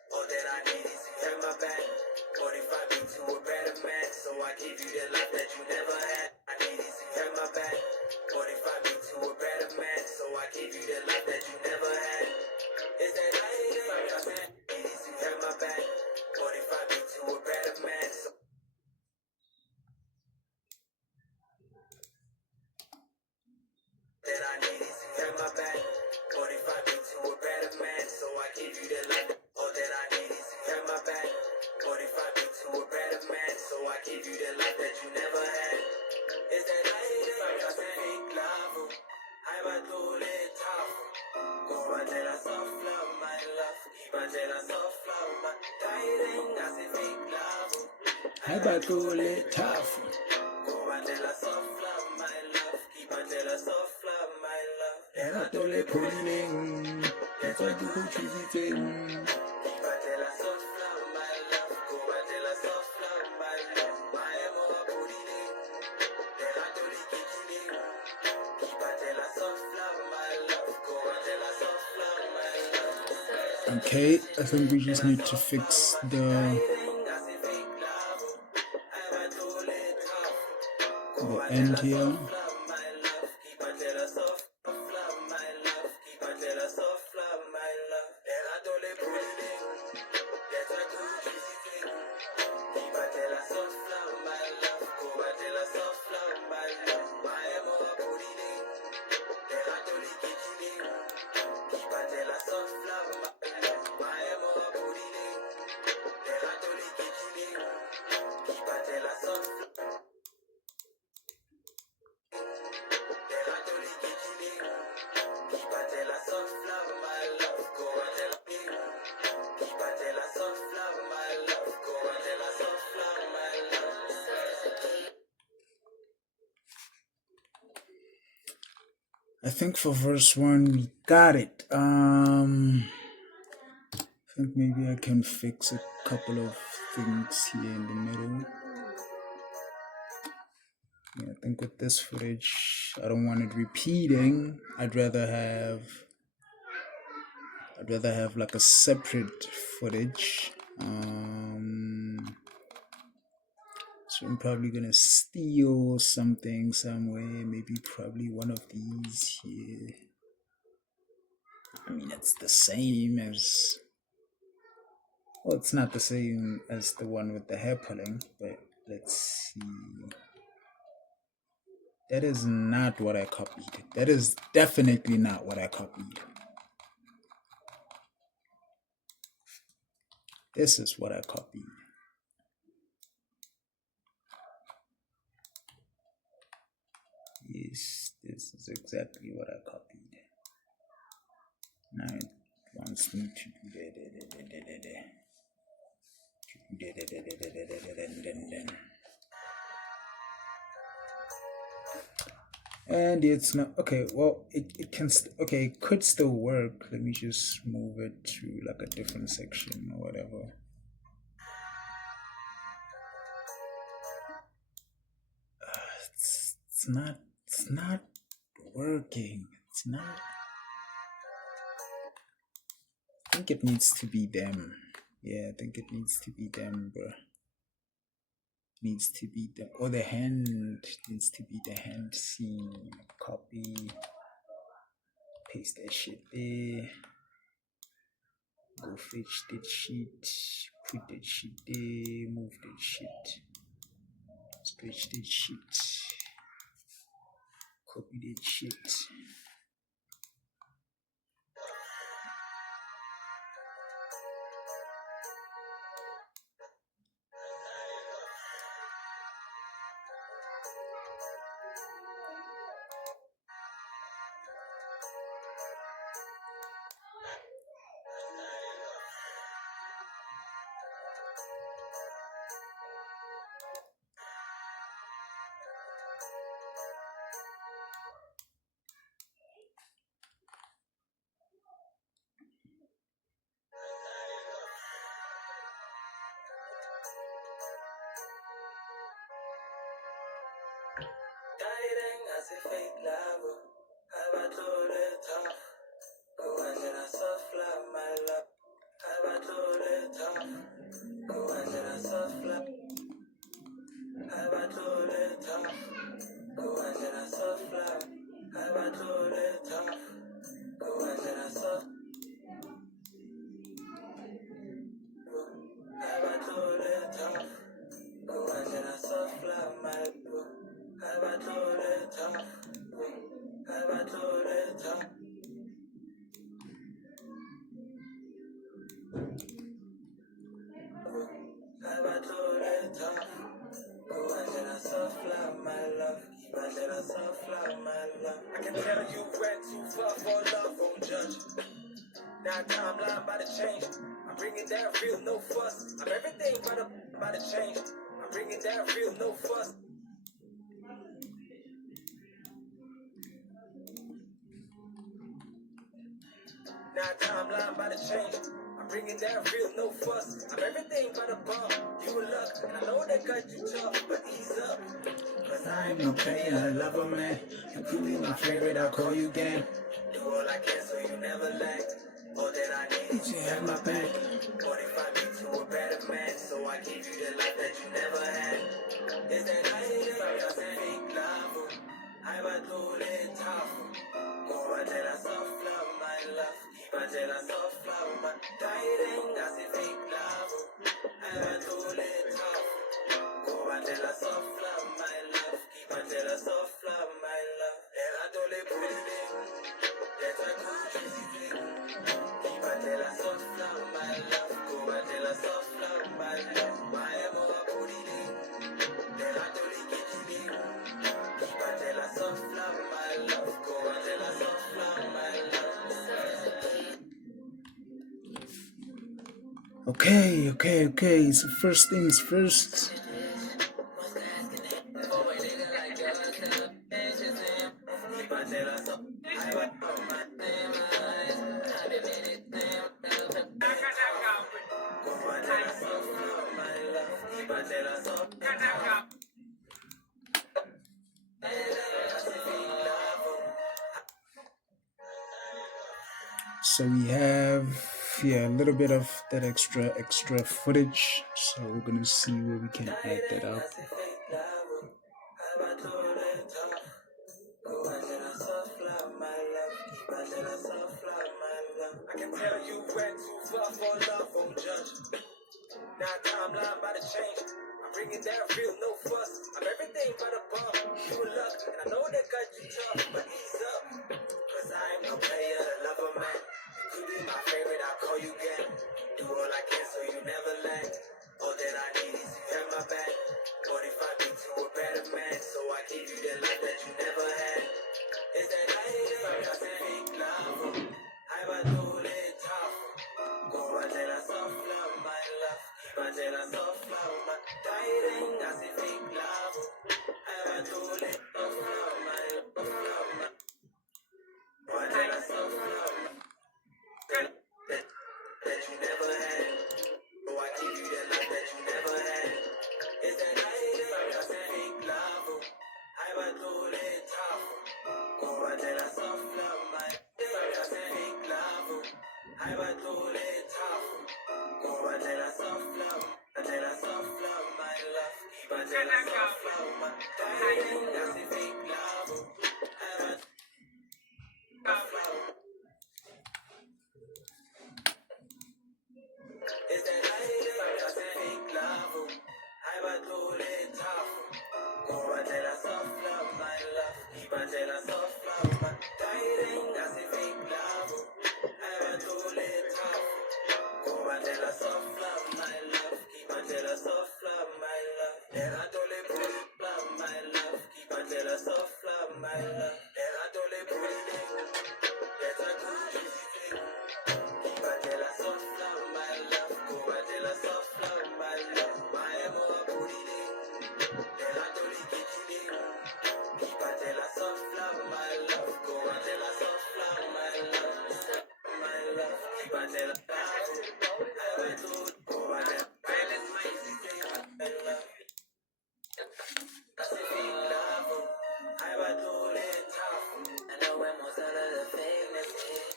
All that I need is you have my back. What if I be to a better man? So I give you the life that you never had. I need is you have my back. What if I be to a better man? So I give you the life that you never had. Is that I need is you have my back. What if I be to a better man? So that I need is you have my back. What if I be to a better man? So I give you the life. All that I need is you have my back. What if I be to a better man? So I give you the life that you never had. Is that I need fake love? I'm a too tough. Go until I soft love my love. Keep until I soft love my guiding. I say fake love. How about go let tough? Go until I soft love my love. Keep until I soft love my love. And I don't let put it in. That's why you choose it in. Keep until I soft love my love. Go until I soft love my love. My more booty in. Then I do the kicking in. Keep until I soft love my love. Go until I soft love my love. Okay, I think we just need to fix the end here. I think for verse 1 we got it. I think maybe I can fix a couple of things here in the middle. Yeah, I think with this footage, I don't want it repeating. I'd rather have like a separate footage. So I'm probably gonna steal something somewhere, maybe probably one of these here. I mean, it's the same as, well, it's not the same as the one with the hair pulling, but let's see. That is not what I copied. That is definitely not what I copied. This is what I copied. Yes, this is exactly what I copied. Now it wants me to do that. And it's not okay. Well, it can okay. It could still work. Let me just move it to like a different section or whatever. It's not working. It's not. I think it needs to be them. Yeah, I think it needs to be them, bro. Needs to be the, or the hand needs to be the hand scene. Copy, paste that shit there. Go fetch that shit, put that shit there, move that shit, stretch that shit, copy that shit. soft love, my love. I want to let tough. Go and let us soft love. I want to let tough. Go and let us soft love. I want to let tough. Go and let us soft. I want to let tough. Go and let us soft love, my love. I want to let tough. I want to let tough. I want to let tough. Go and let us soft love, my love. Keep on let us soft love, my love. I can tell you went too far for love, won't judge. Now timeline by the change. I'm bringing down real, no fuss. I'm everything by the change. I'm bringing down real, no fuss. Now timeline by the change. I'm bringing down real, no fuss. I'm everything by the bump. You in luck, and I know that got you tough, but ease up. Cause I ain't no player, I love a man. You could be my favorite, I'll call you again. Do all I can so you never lack. All that I need is you have my back. What if I meet you a better man? So I give you the life that you never had. Is that I ain't fake love? I want to let tough. Go and tell us soft love, my love. Keep on tell us soft love, my dying. I say fake love. I want to let tough. Go and tell us soft love, my love. Keep on tell us soft love, my love. And I don't let put it in. That's a good juicy thing. Keep on tell us soft love, my love. Go and tell us soft love, my love. My more put it in. Then I don't let get it in. Keep on tell us soft love, my love. Go and tell us soft love, my love. Okay. So first things first. So we have a little bit of that extra footage. So we're gonna see where we can add that up. I can tell you went too far for love, won't judge. Now timeline by the change. I'm bringing down real, no fuss. I'm everything by the bump. You in luck, and I know that got you tough, but ease up. Cause I ain't no player, love a man. You could be my favorite, I'll call you again. Do all I can so you never lack. All that I need is you have my back. What if I meet you a better man? So I give you the life that you never had. Is that I say fake love? I want to let tough. Go and tell us soft love, my love. Keep on tell us soft love, my dying. I say fake love. I want to let soft love, my love, my. Go and tell us soft love, that you never had. So I give you the life that you never had. Is that I say fake love? I want to let tough. Go and tell us soft love, my. I say fake love. I want to let tough. Go and tell us soft love. I tell us soft love, my love. Keep on tell us soft love, my dying. I say fake love. I want soft love. Is that I say fake love? I want to let tough. Go and tell us soft love, my love. Keep on tell us soft love, my dying. I say fake love. I want to let tough. Go and tell us soft love, my love. Keep on tell us soft love, my love. Then I don't let put it love, my love. Keep on tell us soft love, my love. Then I don't let put it in. That's a good juicy thing. Keep on tell us soft love, my love. Go and tell us soft love, my love. My more put it in. Then I don't let get it in. Keep on tell us soft love, my love. Go and tell us soft love, my love. My love. Keep on tell us love. I want to go and tell my love. I say fake love. I want to let tough. I know when most of the fakeness is.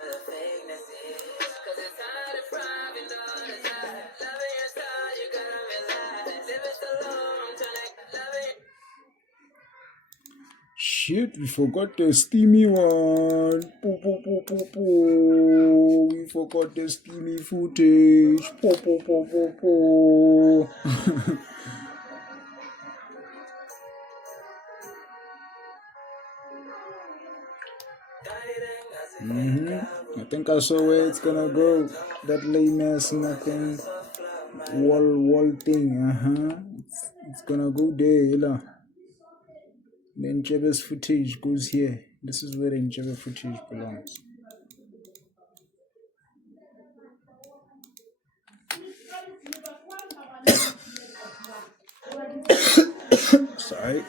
The fakeness shit, we forgot the steamy one. Poo, poo, poo, poo, poo. We forgot the steamy footage. Poo, poo, poo, poo, poo. I think I saw where it's gonna go. That lame ass nothing wall thing. It's gonna go there, yella. Then Jabba's footage goes here. This is where the Jabba footage belongs. Sorry.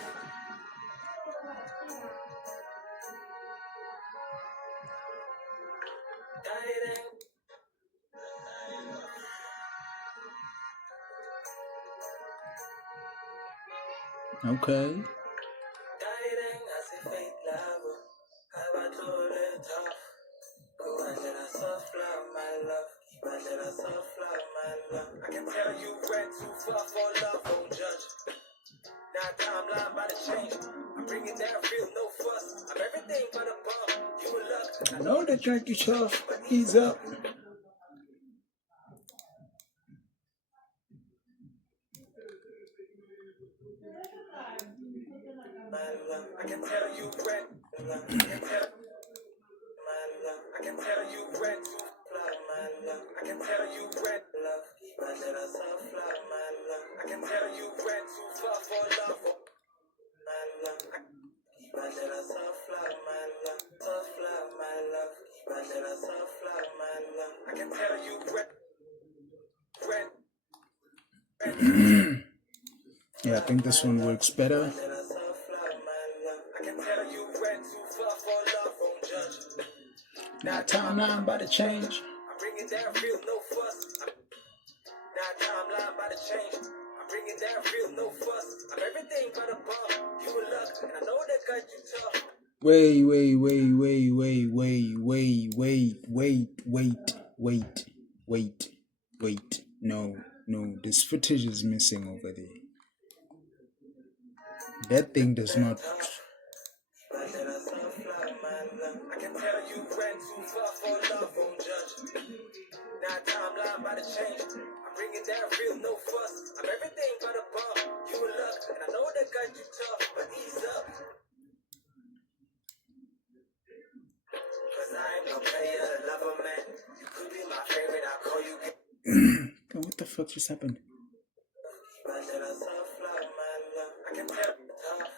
Okay. I can tell you went too far for love, won't judge. Now timeline about to change. I'm bringing down real, no fuss. I'm everything but a bum. You a luck. I know they trying to tough, but ease up. I can tell you went. I can tell you went too far, my love. I can tell you went love. I let us all fly, my love. I can tell you went too far for love, my love. I let us all fly, my love. So fly, my love. I let us all fly, my love. I can tell you went. Yeah, I think this one works better. I can tell you went too far for love, won't judge. Now timeline about to change. I'm bringing down real, no fuss. Now timeline about to change. I'm bringing down real, no fuss. I'm everything but a bum. You a luck, and I know that got you tough. Wait. No, this footage is missing over there. That thing does not. I can tell you went too far for love, won't judge. Now timeline about to change. I'm bringing down real, no fuss. I'm everything but a bum. You a luck, and I know that got you tough, but ease up. Cause I ain't no player, lover, man. You could be my favorite, I'll call you. What the fuck just happened? I can tell you tough.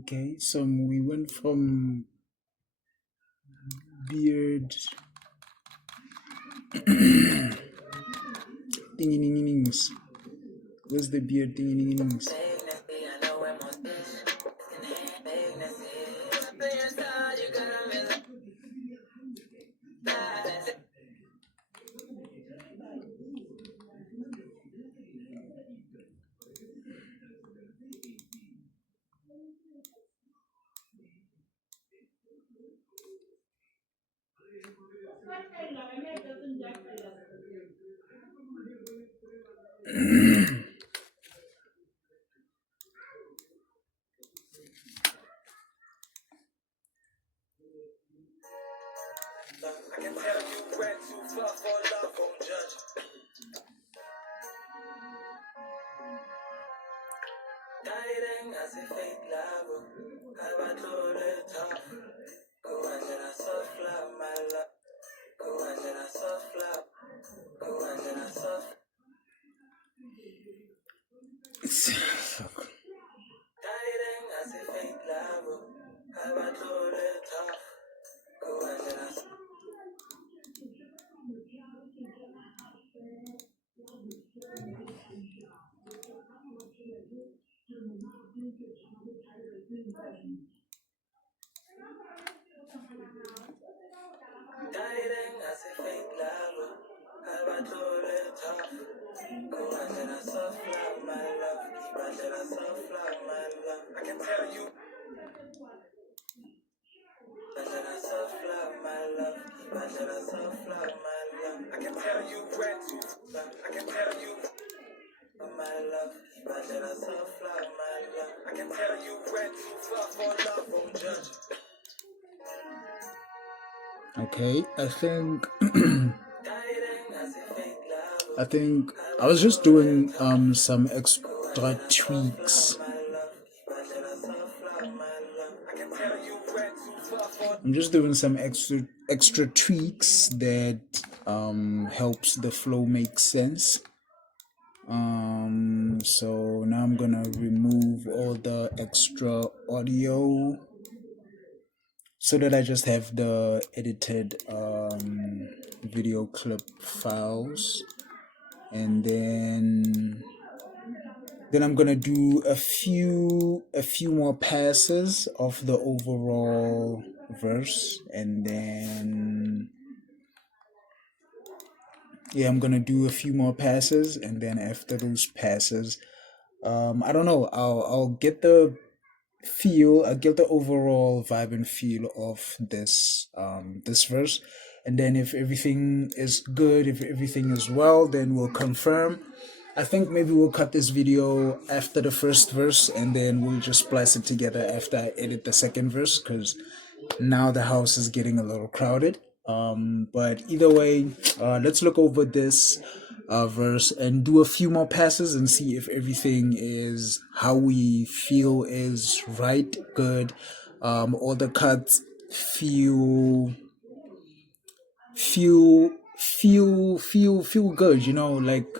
Okay, so we went from beard thingy-nings. Where's the beard thingy-nings? I can tell you went too far for love, won't judge. Dieting as a fake love, have I told it tough? Go and let us soft love, my love. Go and let us soft love. Go and let us soft. Fuck. Dieting as a fake love, have I told it tough? Go and let us. Dieting as a fake love, have I told it tough? Go and let us soft love, my love. Keep on let us soft love, my love. I can tell you. Let us soft love, my love. Keep on let us soft love, my love. I can tell you went too far. I can tell you. My my love. Imagine a soft love, my love. I can tell you went too far for love, won't judge. Okay, I think Guiding as a fake love. I think I was just doing some extra tweaks. My love. Imagine a soft love, my love. I can tell you went too far for. I'm just doing some extra tweaks that helps the flow make sense. So now I'm gonna remove all the extra audio so that I just have the edited video clip files, and then I'm gonna do a few more passes of the overall verse, and then I'm gonna do a few more passes, and then after those passes, I don't know, I'll get the feel, I get the overall vibe and feel of this verse, and then if everything is good, if everything is well, then we'll confirm. I think maybe we'll cut this video after the first verse, and then we'll just splice it together after I edit the second verse, because now the house is getting a little crowded. But either way, let's look over this verse and do a few more passes and see if everything is how we feel is right, good. All the cuts feel feel good, you know, like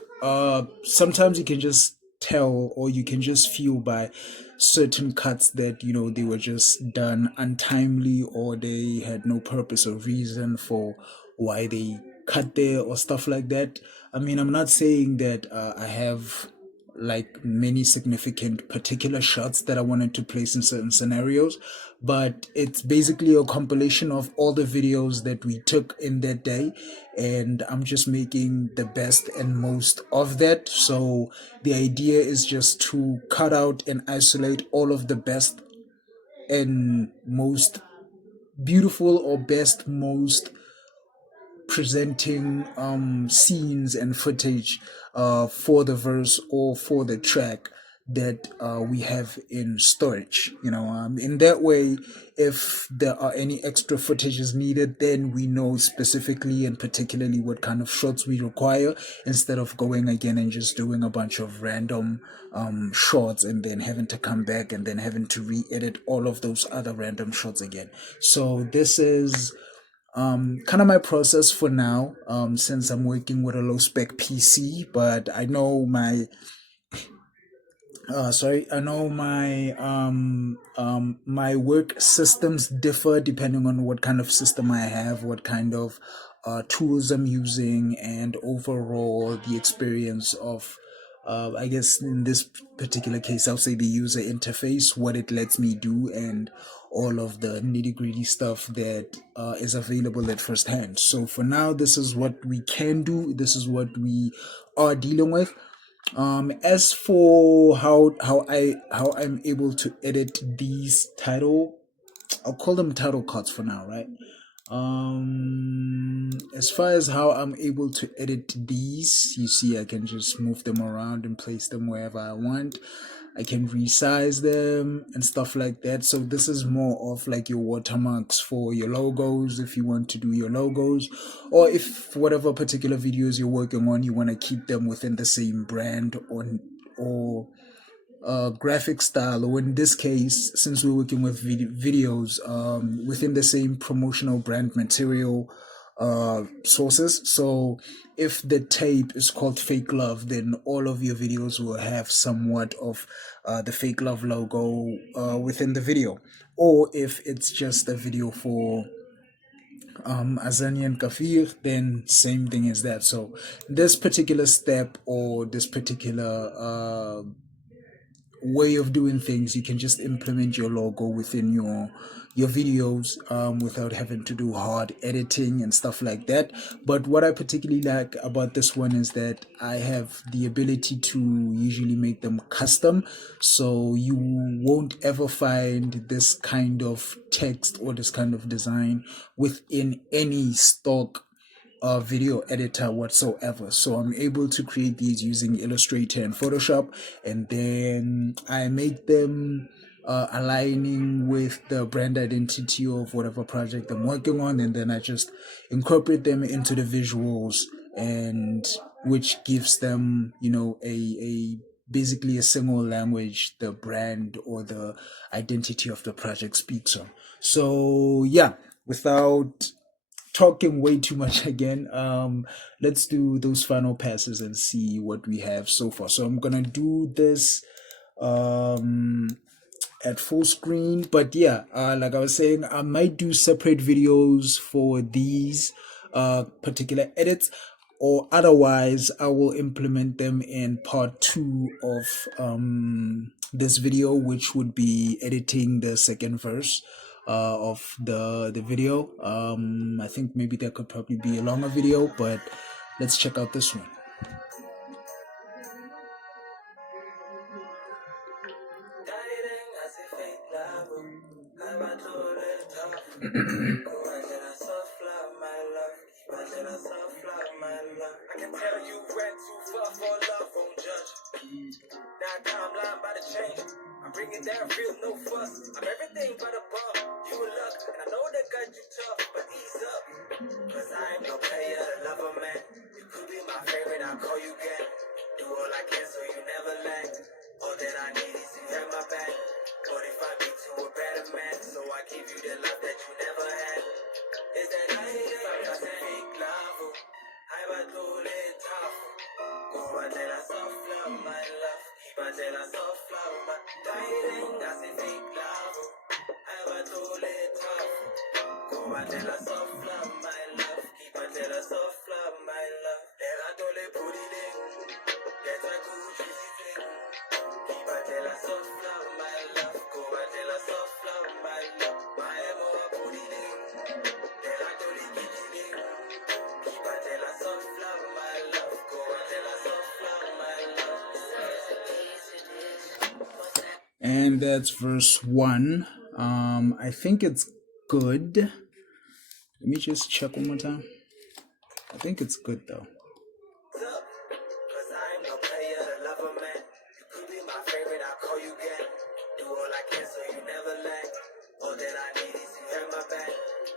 sometimes you can just tell, or you can just feel by certain cuts that, you know, they were just done untimely, or they had no purpose or reason for why they cut there or stuff like that. I mean, I'm not saying that I have like many significant particular shots that I wanted to place in certain scenarios, but it's basically a compilation of all the videos that we took in that day, and I'm just making the best and most of that. So the idea is just to cut out and isolate all of the best and most beautiful, or best, most presenting scenes and footage for the verse or for the track that we have in storage. You know, in that way, if there are any extra footages needed, then we know specifically and particularly what kind of shots we require, instead of going again and just doing a bunch of random shots and then having to come back and then having to re-edit all of those other random shots again. So this is kind of my process for now, since I'm working with a low spec PC. But I know my I know my work systems differ depending on what kind of system I have, what kind of tools I'm using, and overall the experience of I guess in this particular case, I'll say the user interface, what it lets me do, and all of the nitty gritty stuff that is available at first hand. So for now, this is what we can do. This is what we are dealing with. As for how I'm able to edit these I'll call them title cards for now, right? As far as how I'm able to edit these, you see I can just move them around and place them wherever I want. I can resize them and stuff like that. So this is more of like your watermarks for your logos, if you want to do your logos, or if whatever particular videos you're working on, you want to keep them within the same brand or graphic style, or in this case, since we're working with videos, within the same promotional brand material sources. So if the tape is called Fake Love, then all of your videos will have somewhat of the Fake Love logo within the video. Or if it's just a video for Azani and Kafir, then same thing as that. So this particular step, or this particular way of doing things, you can just implement your logo within your videos without having to do hard editing and stuff like that. But what I particularly like about this one is that I have the ability to usually make them custom, so you won't ever find this kind of text or this kind of design within any stock video editor whatsoever. So I'm able to create these using Illustrator and Photoshop, and then I make them aligning with the brand identity of whatever project I'm working on, and then I just incorporate them into the visuals, and which gives them, a basically a single language the brand or the identity of the project speaks on. So yeah, without talking way too much again, let's do those final passes and see what we have so far. So I'm gonna do this um at full screen, but yeah, like I was saying, I might do separate videos for these particular edits, or otherwise I will implement them in part 2 of this video, which would be editing the second verse of the video. I think maybe there could probably be a longer video, but let's check out this one. Dieting as a fake love. I want to let off. Go and let us off love, my love. Keep on let us off love, my love. I can tell you went too far for love, won't judge. Now timeline by the change. I'm bringing down real, no fuss. I'm everything but a bum. You a luck, and I know that got you tough, but ease up. Cause I ain't no player, a lover, man. You could be my favorite, I'll call you again. Do all I can so you never lack. All that I need is you have my back. But if I be to a better man, so I give you the love that you never had. Is that I ain't fake love? I was totally tough. Go and tell us soft love, my love. Keep on tell us soft love, my darling. That's a fake love. I was totally tough. Go and tell us soft love, my love. Keep on tell us soft love, my love. Let us totally put it in. Let us go juicy thing. Keep on tell us soft love, my love. Go and tell us soft love, my love. My more put it in. Let us totally get it in. Keep on tell us soft love, my love. Go and tell us soft love, my love. And that's verse 1. I think it's good. Let me just check one more time. I think it's good though. Up, cause I'm no player, a lover, man. You could be my favorite, I'll call you again. Do all I can so you never lack. All that I need is you have my back.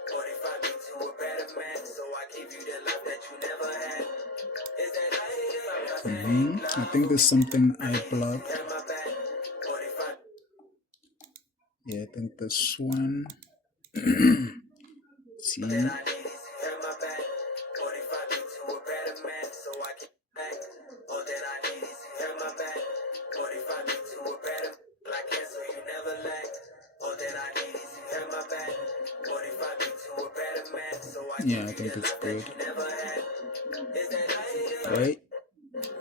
What if I be to a better man? So I give you the love that you never had. Is that I I think there's something I blocked. have my back? What if I Yeah, I think this one. See. that I need is you have my back? What if I be to a better man? So I can back. All that I need is you have my back. What if I be to a better man? I can so you never lack. All that I need is you have my back. What if I be to a better man? So I Yeah, I give think you the it's love that good. you never had. Is that Right?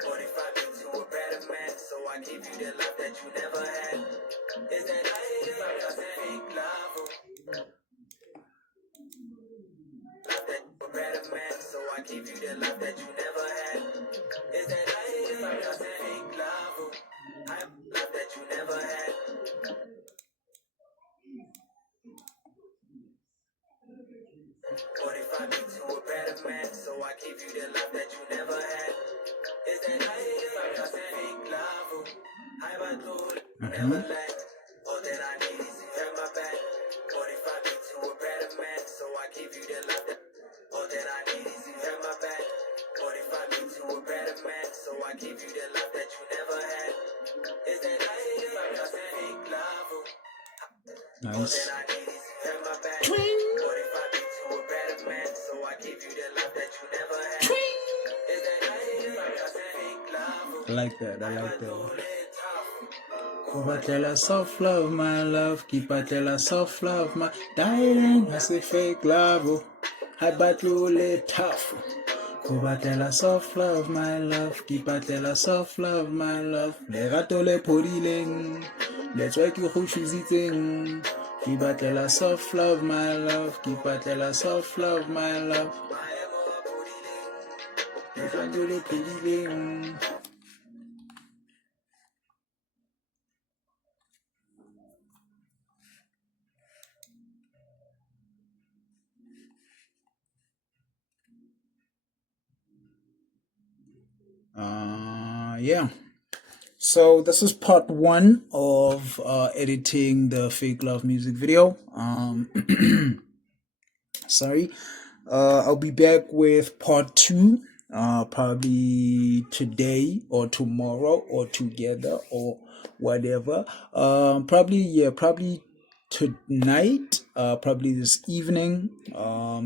what if I be to a better man? So I give you the love that you never had. Is that fake love? Love that you a better man, so I give you the love that you never had. Is that fake love? I love that you never had. What if I be to a better man, so I give you the love that you never had? Is that fake love? I was told never lack. All that I need is you have my back. What if I be to a better man, so I give you the love that all that I need is you have my back. What if I be to a better man, so I give you the love that you never had? Is that fake love? All Nice. that I need is you have my back. What if I be to a better man, so I give you the love that you never had? Is that fake love? I like that. I like that. Totally tough. Kubatela soft love, my love. Kipatela soft love, my darling. I say fake love. I battle tough. Kubatela soft love, my love. Kipatela soft love, my love. Lerato le podileng. Let's work you who she's eating. Kipatela soft love, my love. Kipatela soft love, my love. Lerato le podileng. Yeah. So this is part one of editing the Fake Love music video. Sorry. I'll be back with part two, probably today or tomorrow or together or whatever. Probably tonight, probably this evening.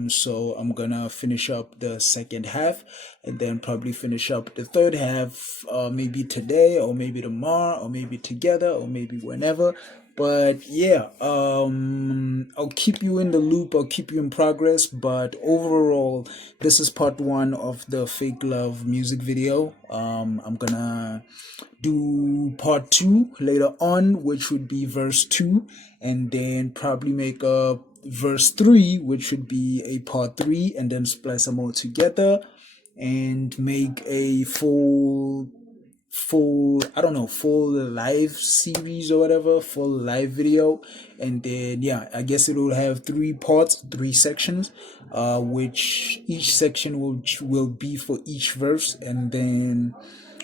So I'm gonna finish up the second half and then probably finish up the third half, maybe today or maybe tomorrow or maybe together or maybe whenever. But yeah, I'll keep you in the loop, I'll keep you in progress. But overall, this is part one of the Fake Love music video. I'm gonna do part two later on, which would be verse two, and then probably make a verse three, which would be a part three, and then splice them all together and make a full live series or whatever, full live video. And then yeah, I guess it will have three parts, three sections, which each section will be for each verse, and then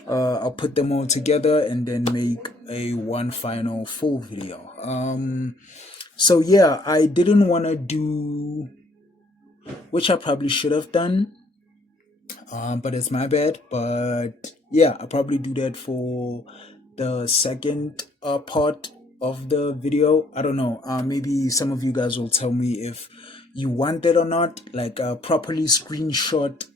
I'll put them all together and then make a one final full video. So yeah, I didn't want to do, which I probably should have done, but it's my bad. But yeah, I'll probably do that for the second part of the video. I don't know. Maybe some of you guys will tell me if you want it or not, like a properly screenshot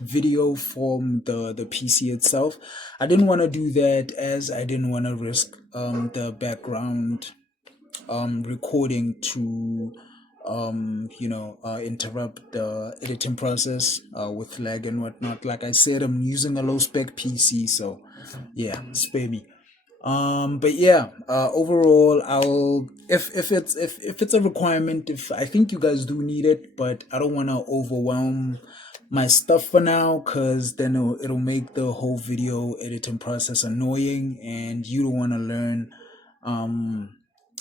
video from the PC itself. I didn't want to do that as I didn't want to risk the background recording to interrupt the editing process with lag and whatnot. Like I said, I'm using a low spec PC, so yeah, spare me. But yeah, overall, I'll if it's a requirement, if I think you guys do need it, but I don't want to overwhelm my stuff for now, because then it'll make the whole video editing process annoying, and you don't want to learn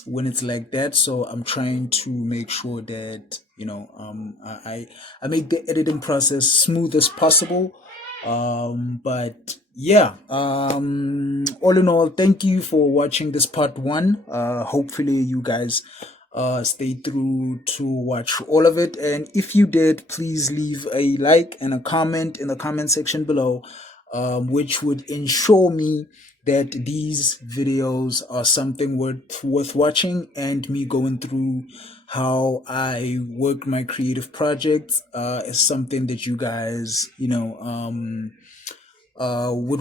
when it's like that. So I'm trying to make sure that I make the editing process smooth as possible. But yeah, all in all, thank you for watching this part one. Hopefully you guys stay through to watch all of it, and if you did, please leave a like and a comment in the comment section below, which would ensure me that these videos are something worth watching, and me going through how I work my creative projects is something that you guys would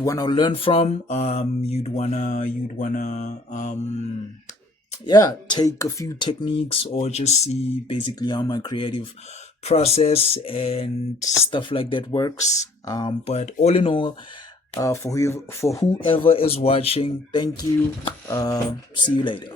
want to learn from. You'd wanna take a few techniques, or just see basically how my creative process and stuff like that works. But all in all, for whoever is watching, thank you. See you later.